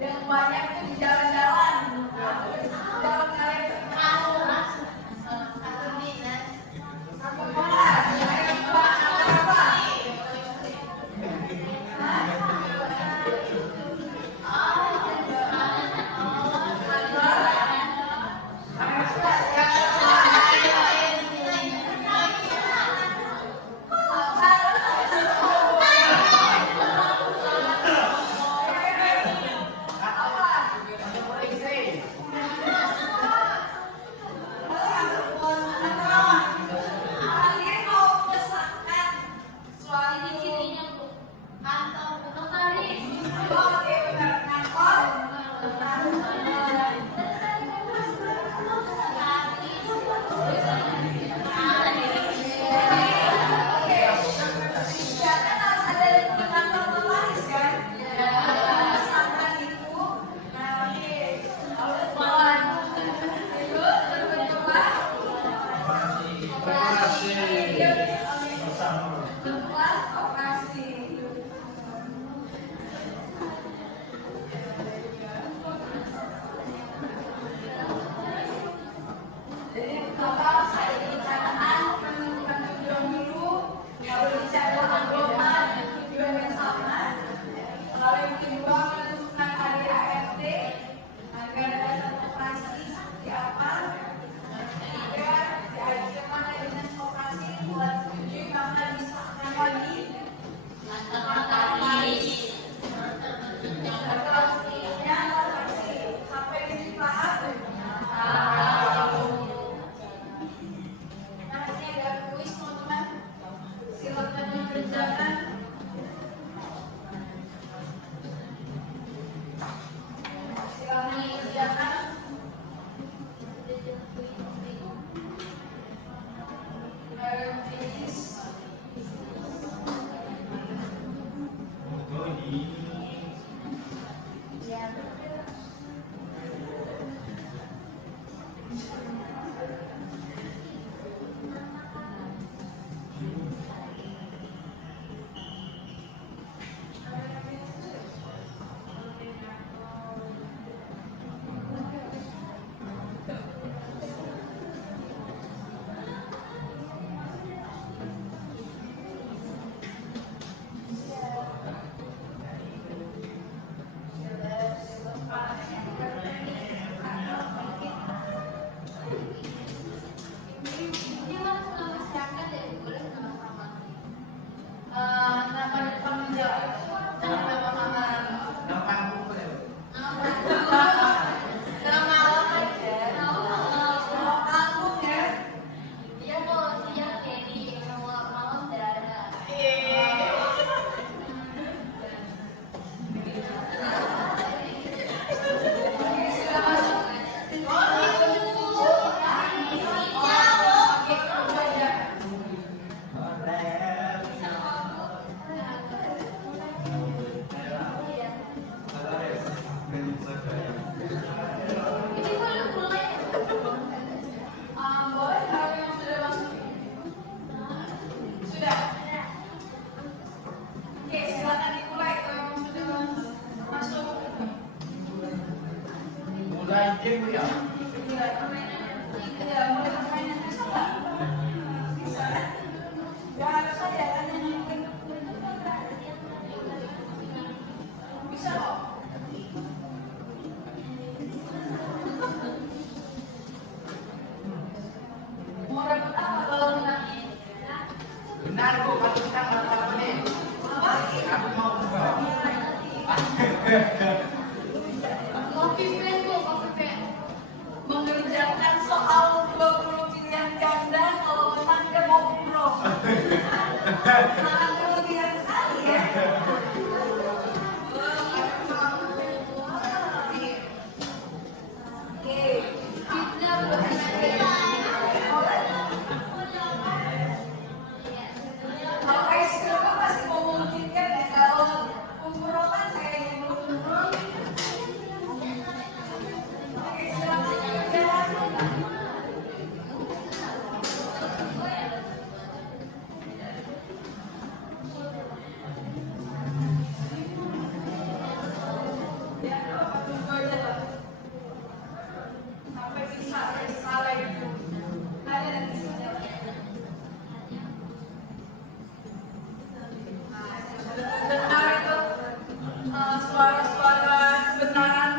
Yang banyak itu di jalan-jalan. Jalan kalian tahu. Kantor bola. Kantor apa? game ya. Tidak mulai permainan bisa nggak? Bisa kan? Ya harus saja kan yang bisa kok. Mau dapat apa kalau menang? Benar Bu, kalau kita malam ini. Apa? Aku mau buka. Kopi pen kok, kopi pen. Mengerjakan soal 20 pilihan ganda kalau menang ke mau umroh. Sangat berlebihan sekali ya. Oke. Kita berhasil. Kalau kayak sekarang masih memungkinkan ya kalau umroh kan saya yang belum umroh. Oke, selamat jalan. Ya, apa tunggu aja lah. Sampai bisa salah itu. Ada dan bisa jalan. Benar itu suara-suara kebenaran.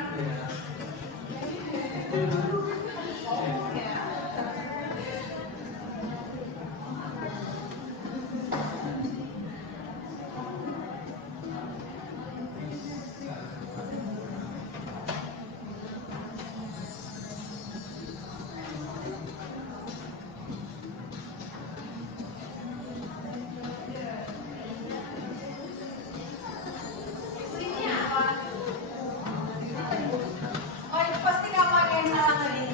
Ini apa? Oh, itu pasti kamu ada yang salah tadi.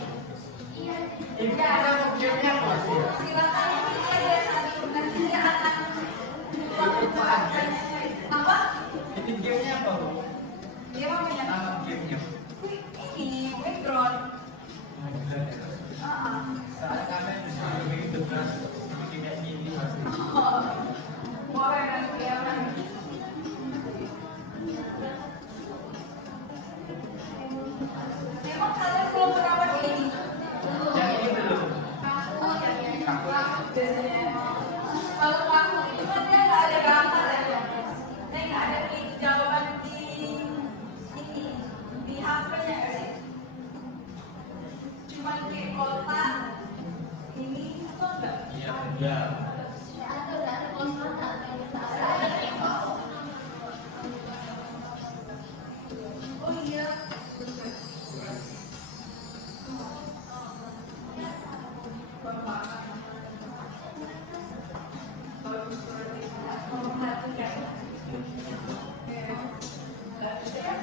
Ini ada game-nya apa sih? Silakan ini ada satu nanti dia akan melakukan apa? Ini game-nya apa Bu? Dia mau punya Nama game-nya. ini background. Saat kalian bisa begitu kan, bikin kayak gini pasti. Boleh nanti ya kan. Memang kalian belum pernah pakai ini? Yang ini belum. Oh ya, kamu biasanya. Kalau kamu itu kan dia nggak ada gambar ya. Nah, nggak ada jawaban di ini di HP-nya nggak sih? Cuman kayak kotak ini atau enggak? Iya, iya. Ada konsultan yang kita Oh iya. Bapak. Bagus berarti. Memperhatikan. Ya. Bagus ya.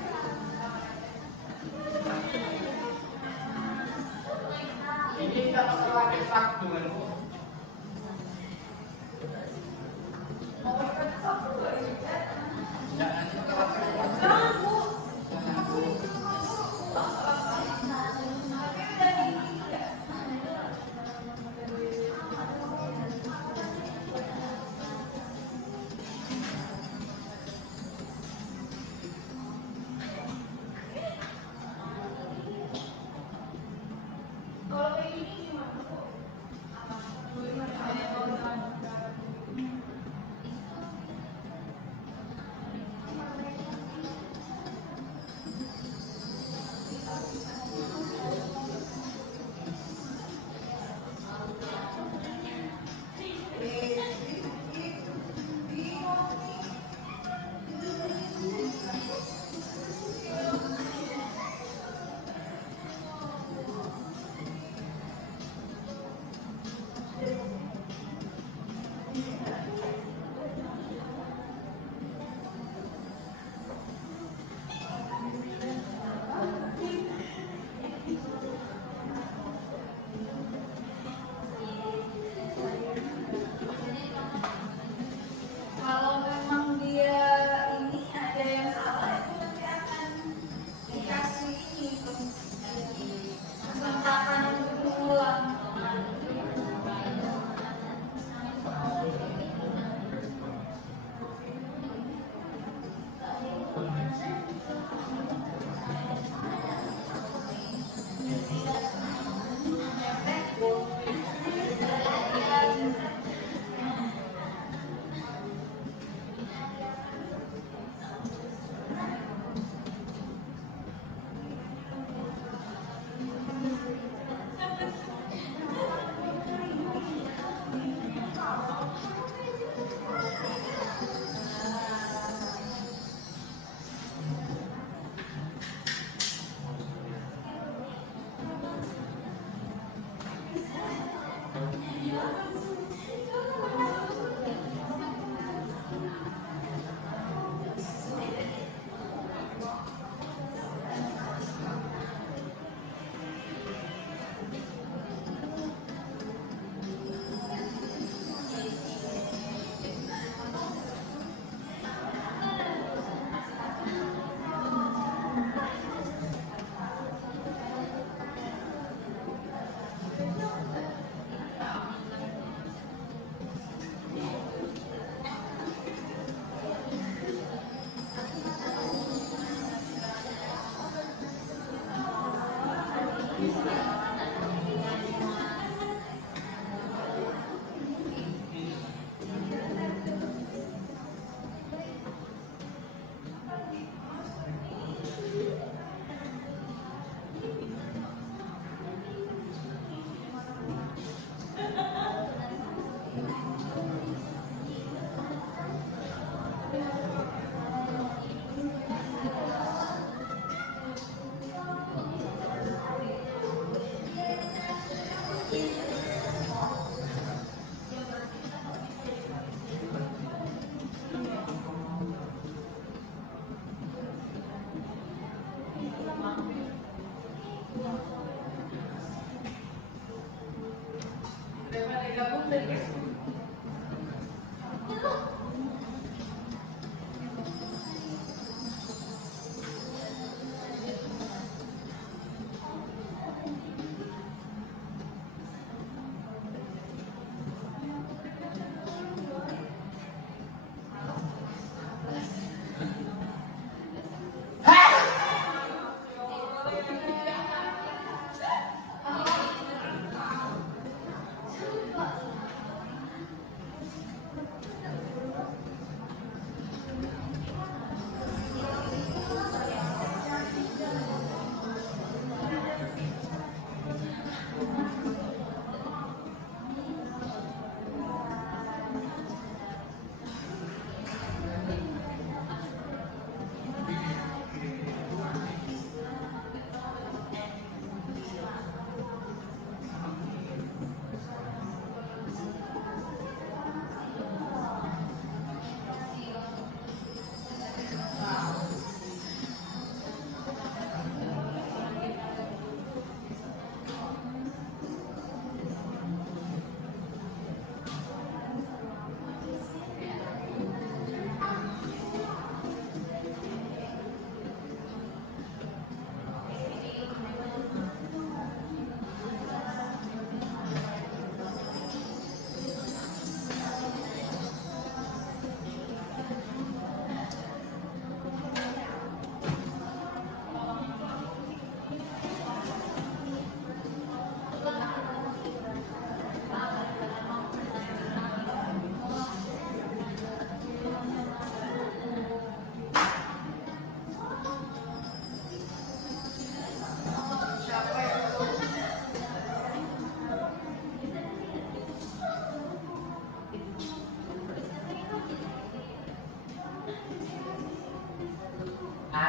Ini tidak masalah Sabtu kan Bu? Mau ikut satu lagi juga. Jangan kelas Jangan, Bu. Aku ini cuma Bu. Tapi udah ini ya. Kalau kayak gini gimana, Bu? Kalau memang dia ini ada yang salah, itu nanti akan dikasih ini tuh kesempatan untuk mengulang.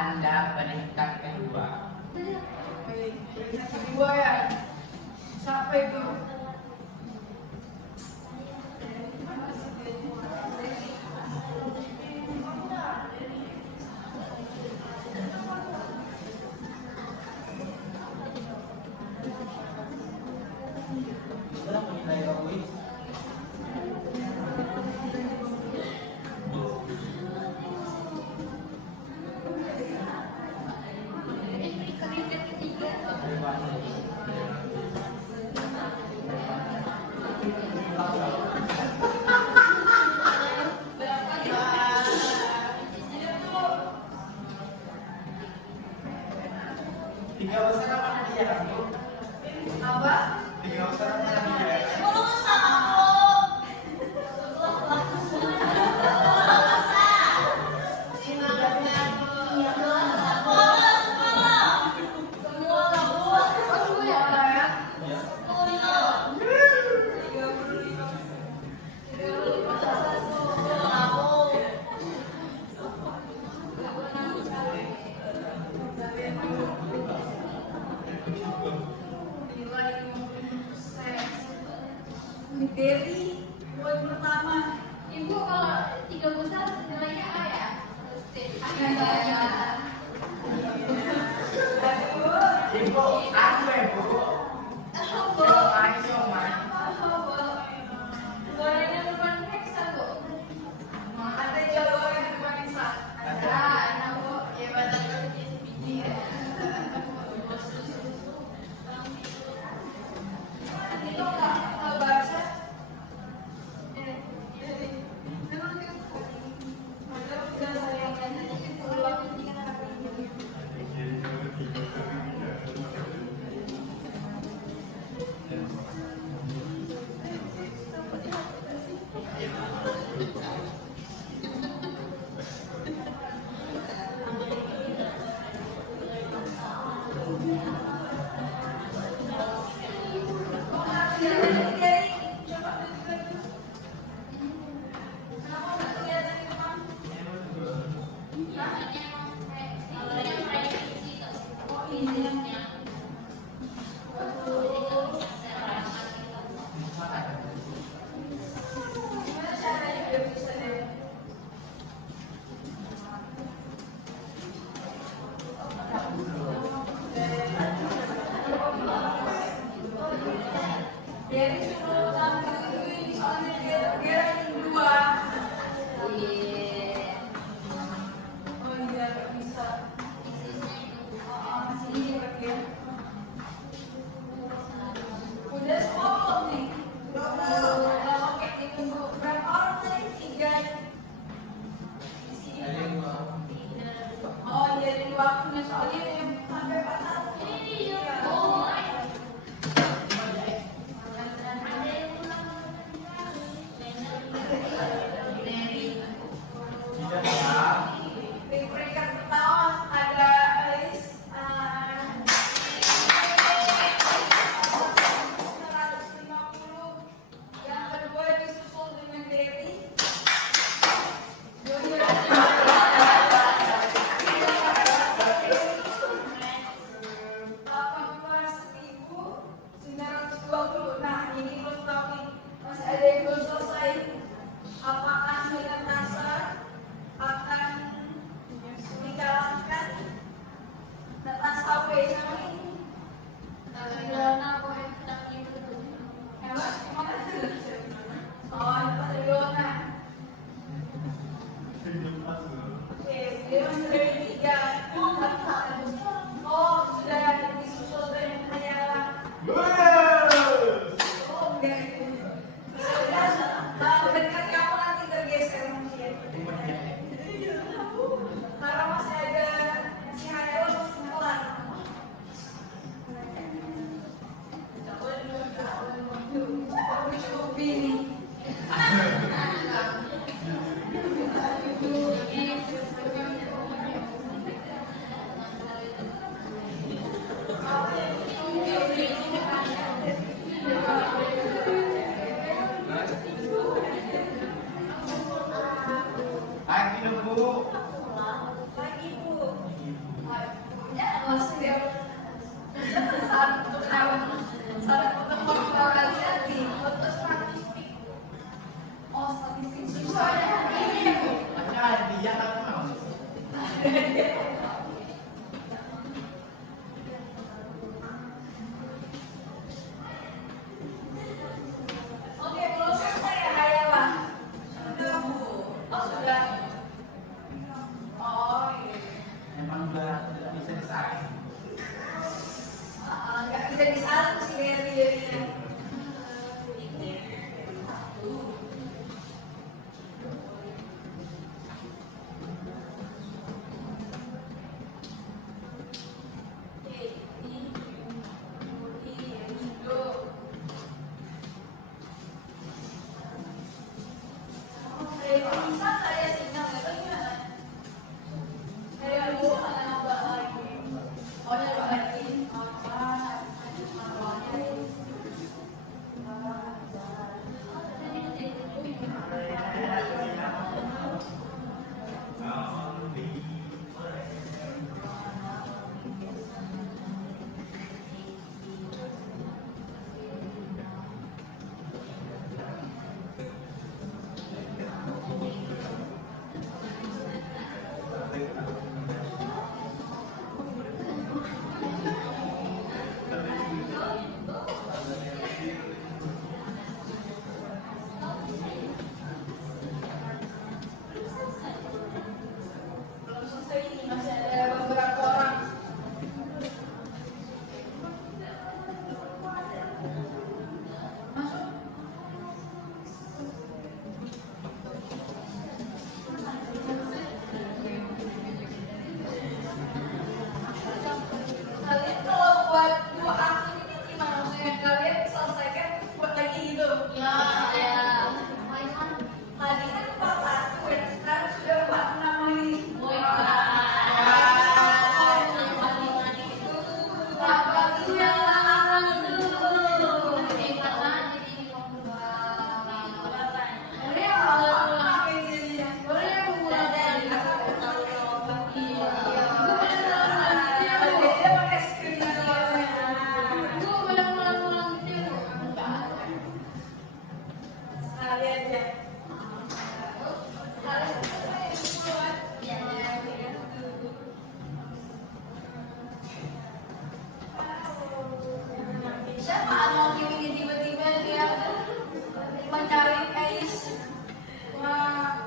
Anda peringkat kedua. Peringkat kedua ya. Siapa itu? Berapa nilai kamu? Peringkat ketiga. Tiga besar apa dia kamu? Apa? Tiga besar apa dia? Dewi, poin pertama. Ibu kalau 3 besar nilainya A ya? Ibu, aku ya bu. Siomay, siomay. Gorengnya depan heksa bu. Ada jagoan yang bisa. Enak bu. Ya badan kerja sebiji ya. Itu nggak baca. Oke, belum selesai ya hayalan? Sudah Bu. Oh sudah. Oh iya. Emang udah tidak bisa disaing. Nggak bisa disalin sih dari belum selesai ini masih ada beberapa orang. Masuk. Kalian kalau buat dua aktivitas gimana? Maksudnya kalian selesaikan buat lagi gitu? Ya, ya. Tadi kan 41 ya, sekarang sudah 46 lagi. Apa tuh yang larang dulu? Dia pakai screen kalian ya. Siapa anak ini tiba-tiba dia mencari Ais? Wah,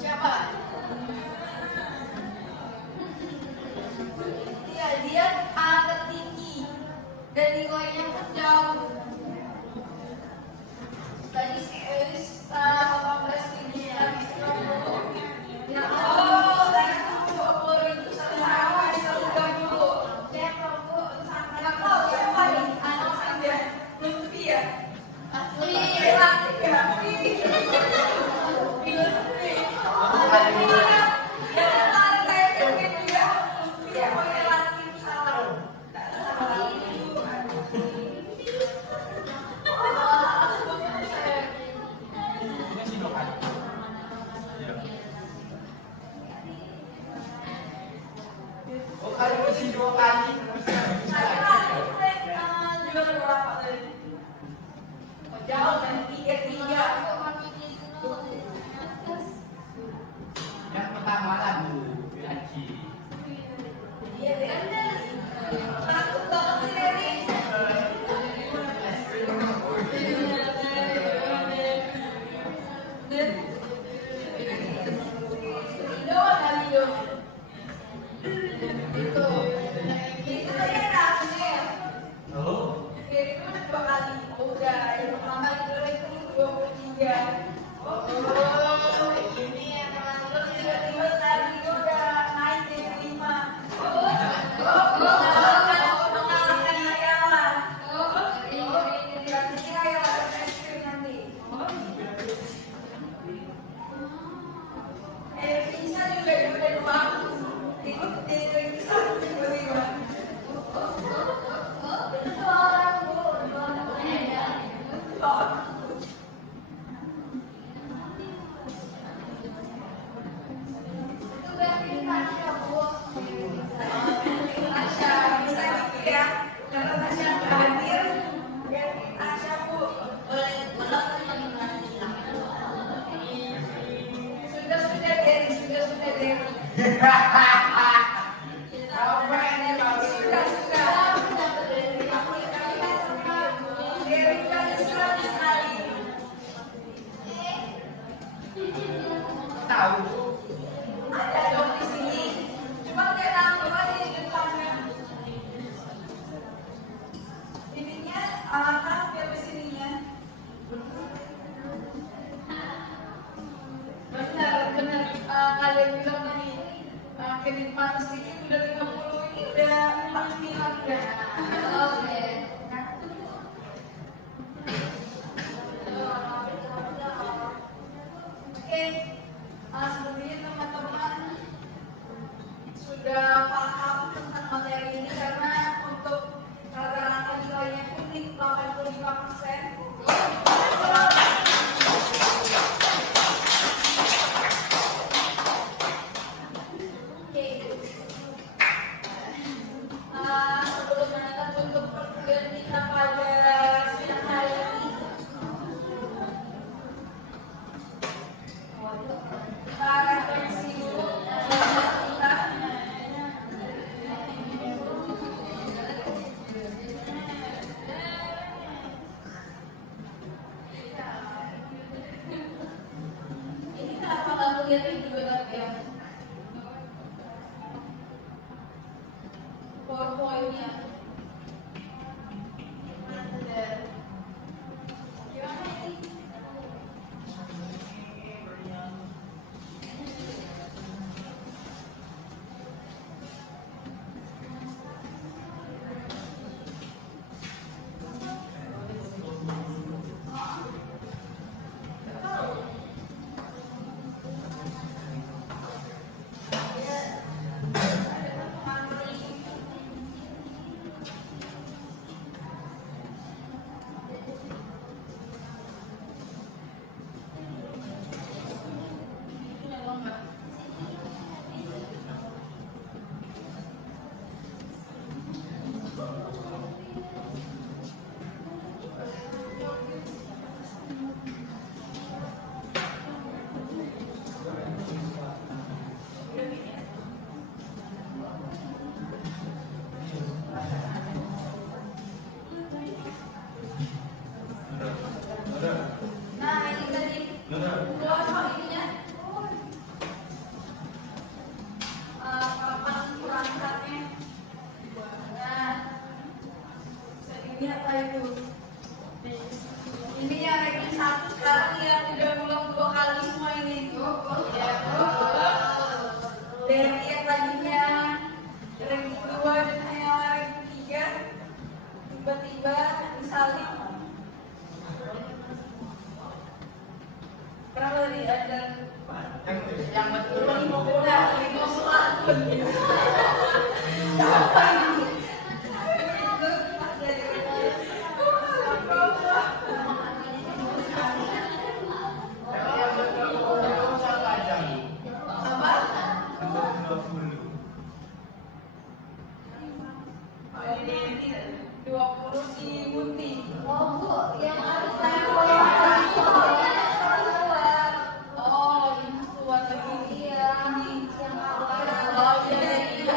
siapa? Dia agak tinggi dan nilainya pun jauh. Tadi si Ais 18 tinggi ya. Ya, oh, tadi itu itu satu sama satu dulu. Siapa Bu? Nggak tahu siapa nih? Anak saja. Lutfi ya. Relatif ya. Lutfi. Ya, tarik saya mungkin dia Lutfi ya. Oh, relatif salah. Nggak salah. lihat juga ya. PowerPoint-nya. Gimana ini? Nah, ini tadi ininya papan perangkatnya. Nah, ini apa itu? Ini yang ranking 1 sekarang yang udah ngulang 2 kali semua ini. Dan yang tadinya ranking 2 dan hanya ranking 3 tiba-tiba disalib. Kenapa tadi ada yang betul udah 51? Apa ini? Apa? Ini 20 di Munti. Oh Bu, yang harus Oh, ini kuat lagi. iya, yang awal. Oh, iya, iya, iya.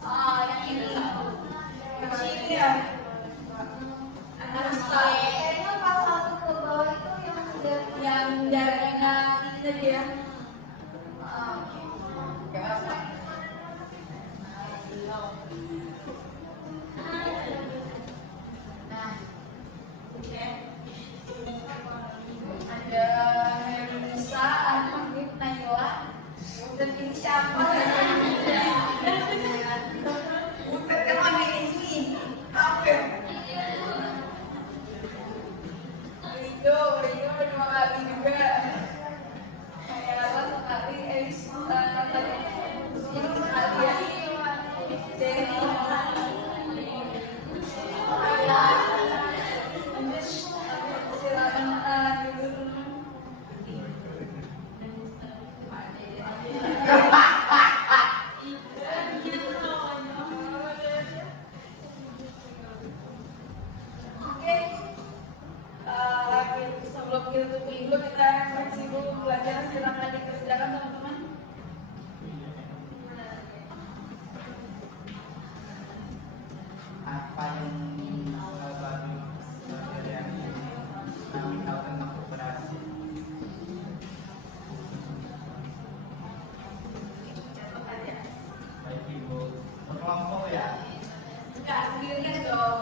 Ah, yang ini. Yang sini ya. Anak style. Kayaknya pas satu ke bawah itu yang udah Yang darahnya ini tadi ya. Ah, oke. Gak apa. Nah, oke. Ada Herisa, Anit, Naila. Dan ini siapa? Bukan kan pakai ini. Apa ya? Rio 2 kali juga. Kayak satu kali, tadi ini sekali ya. Jadi, silakan dulu. Oke, sebelum kita tutup minggu kita refleksi dulu pelajaran silakan dikerjakan teman-teman. Apa yang baru pelajaran ini kami tahu tentang kooperasi? Catat aja. Baik Ibu, berkelompok ya. Enggak, sendirian dong.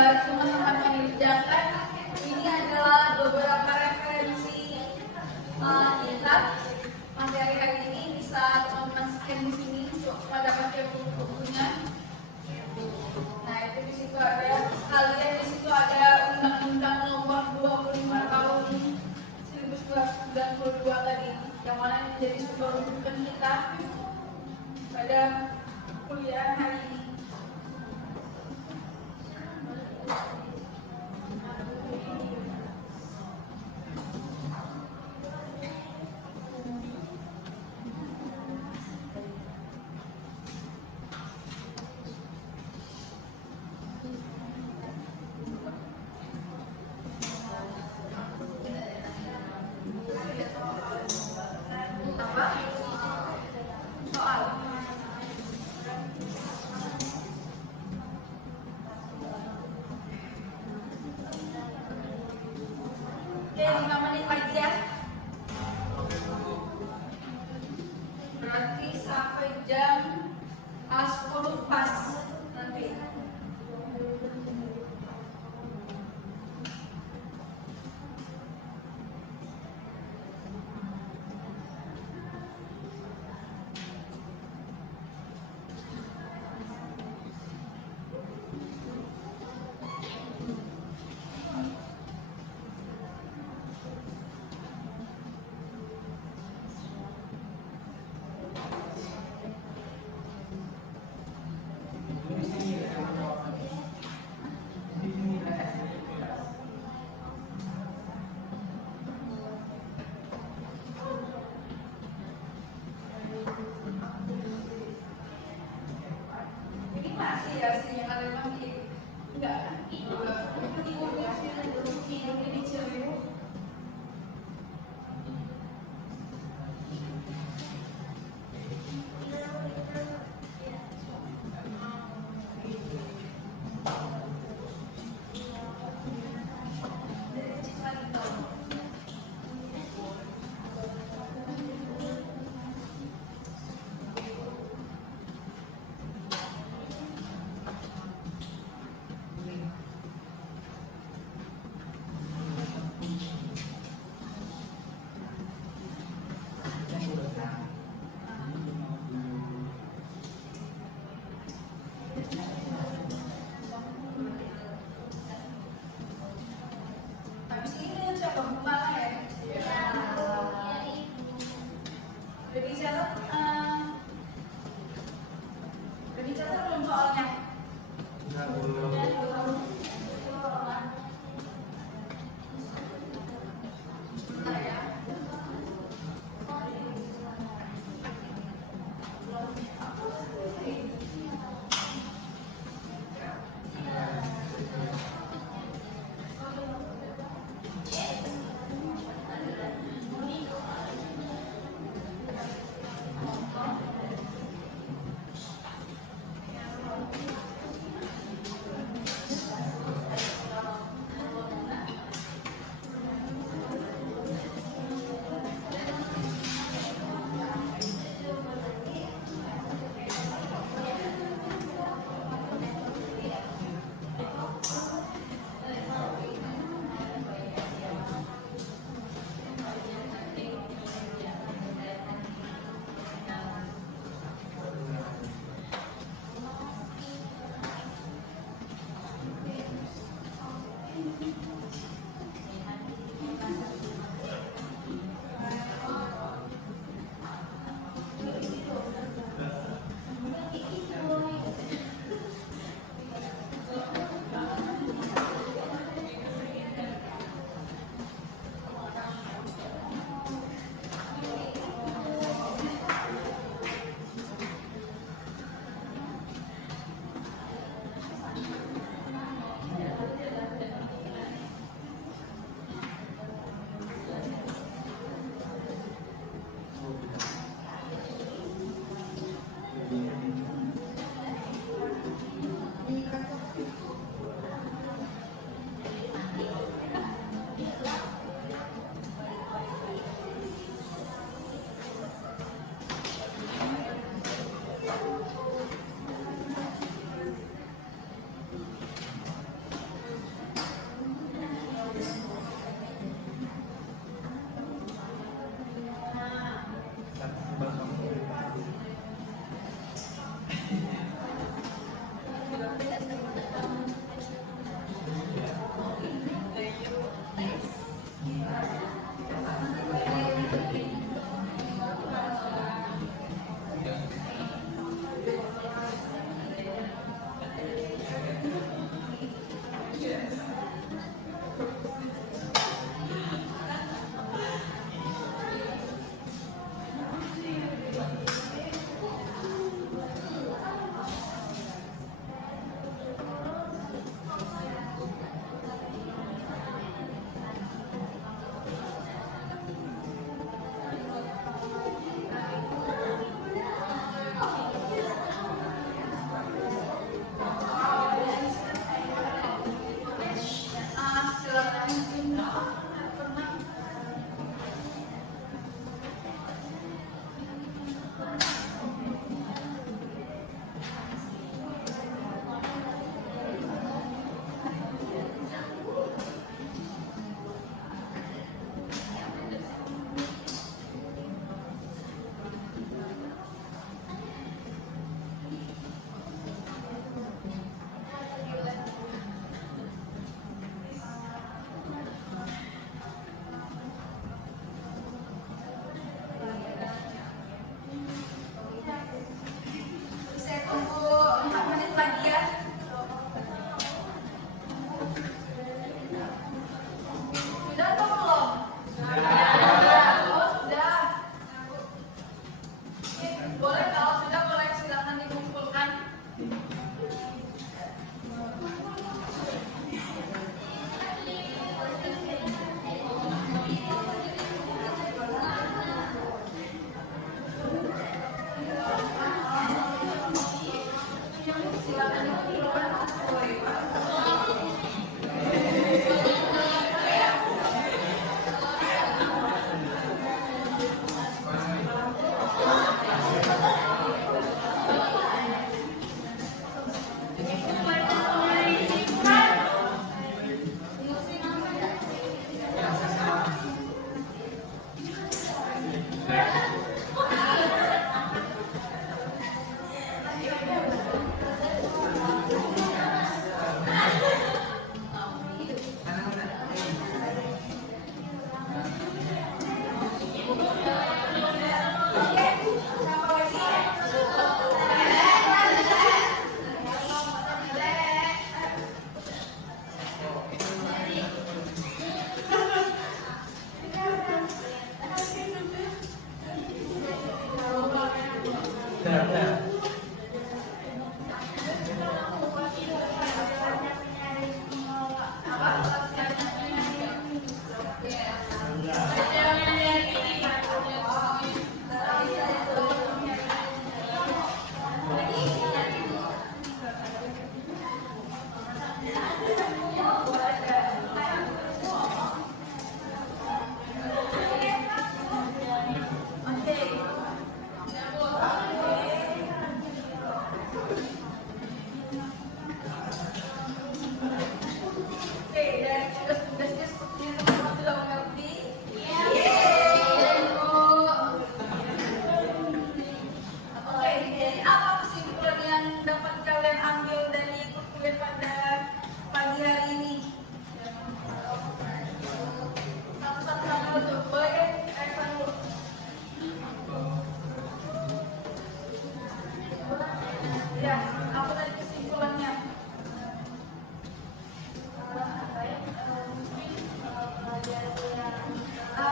buat teman-teman yang dikerjakan, ini adalah beberapa referensi kitab materi hari ini. Bisa teman-teman scan di sini untuk mendapatkan buku-bukunya. Nah, itu di situ ada sekalian, di situ ada Undang-Undang Nomor 25 Tahun 1992 tadi, yang mana menjadi sebuah rujukan kita pada kuliah hari ini. Oke, 5 menit lagi ya. Berarti sampai jam 10 pas nanti. Ini masih ya sih yang ada lagi. Enggak. Itu ini ceriu. Oke, dari tugas-tugasnya sepertinya teman-teman sudah mengerti. Iya. Oke, jadi apa kesimpulan yang dapat kalian ambil dari kuliah pada pagi hari ini? Satu-satu dulu, boleh kan? Evan dulu. Ya, apa tadi kesimpulannya?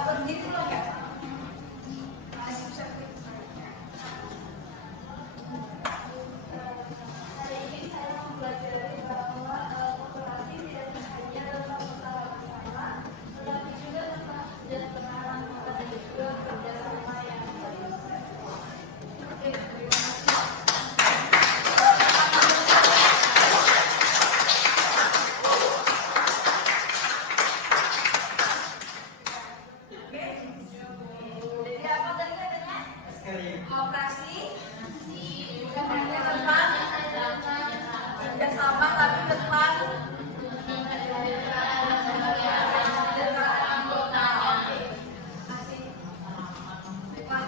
Berdiri dulu ya. Hari ini saya mempelajari bahwa kooperasi tidak hanya tentang usaha bersama, tetapi juga tentang kesejahteraan dan juga kerjasama yang baik. Oke, terima kasih. Oke. Jadi apa tadi katanya? Kooperasi bukan hanya tentang kerjasama, tapi tentang kesejahteraan anggota. Oke. Kasih. Wah,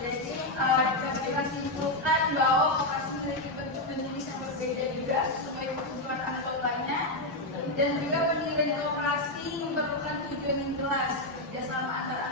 jadi dapat kita simpulkan bahwa kooperasi memiliki bentuk dan jenis yang berbeda juga sesuai kebutuhan anggotanya, dan juga pendirian kooperasi memerlukan tujuan yang jelas, kerjasama antara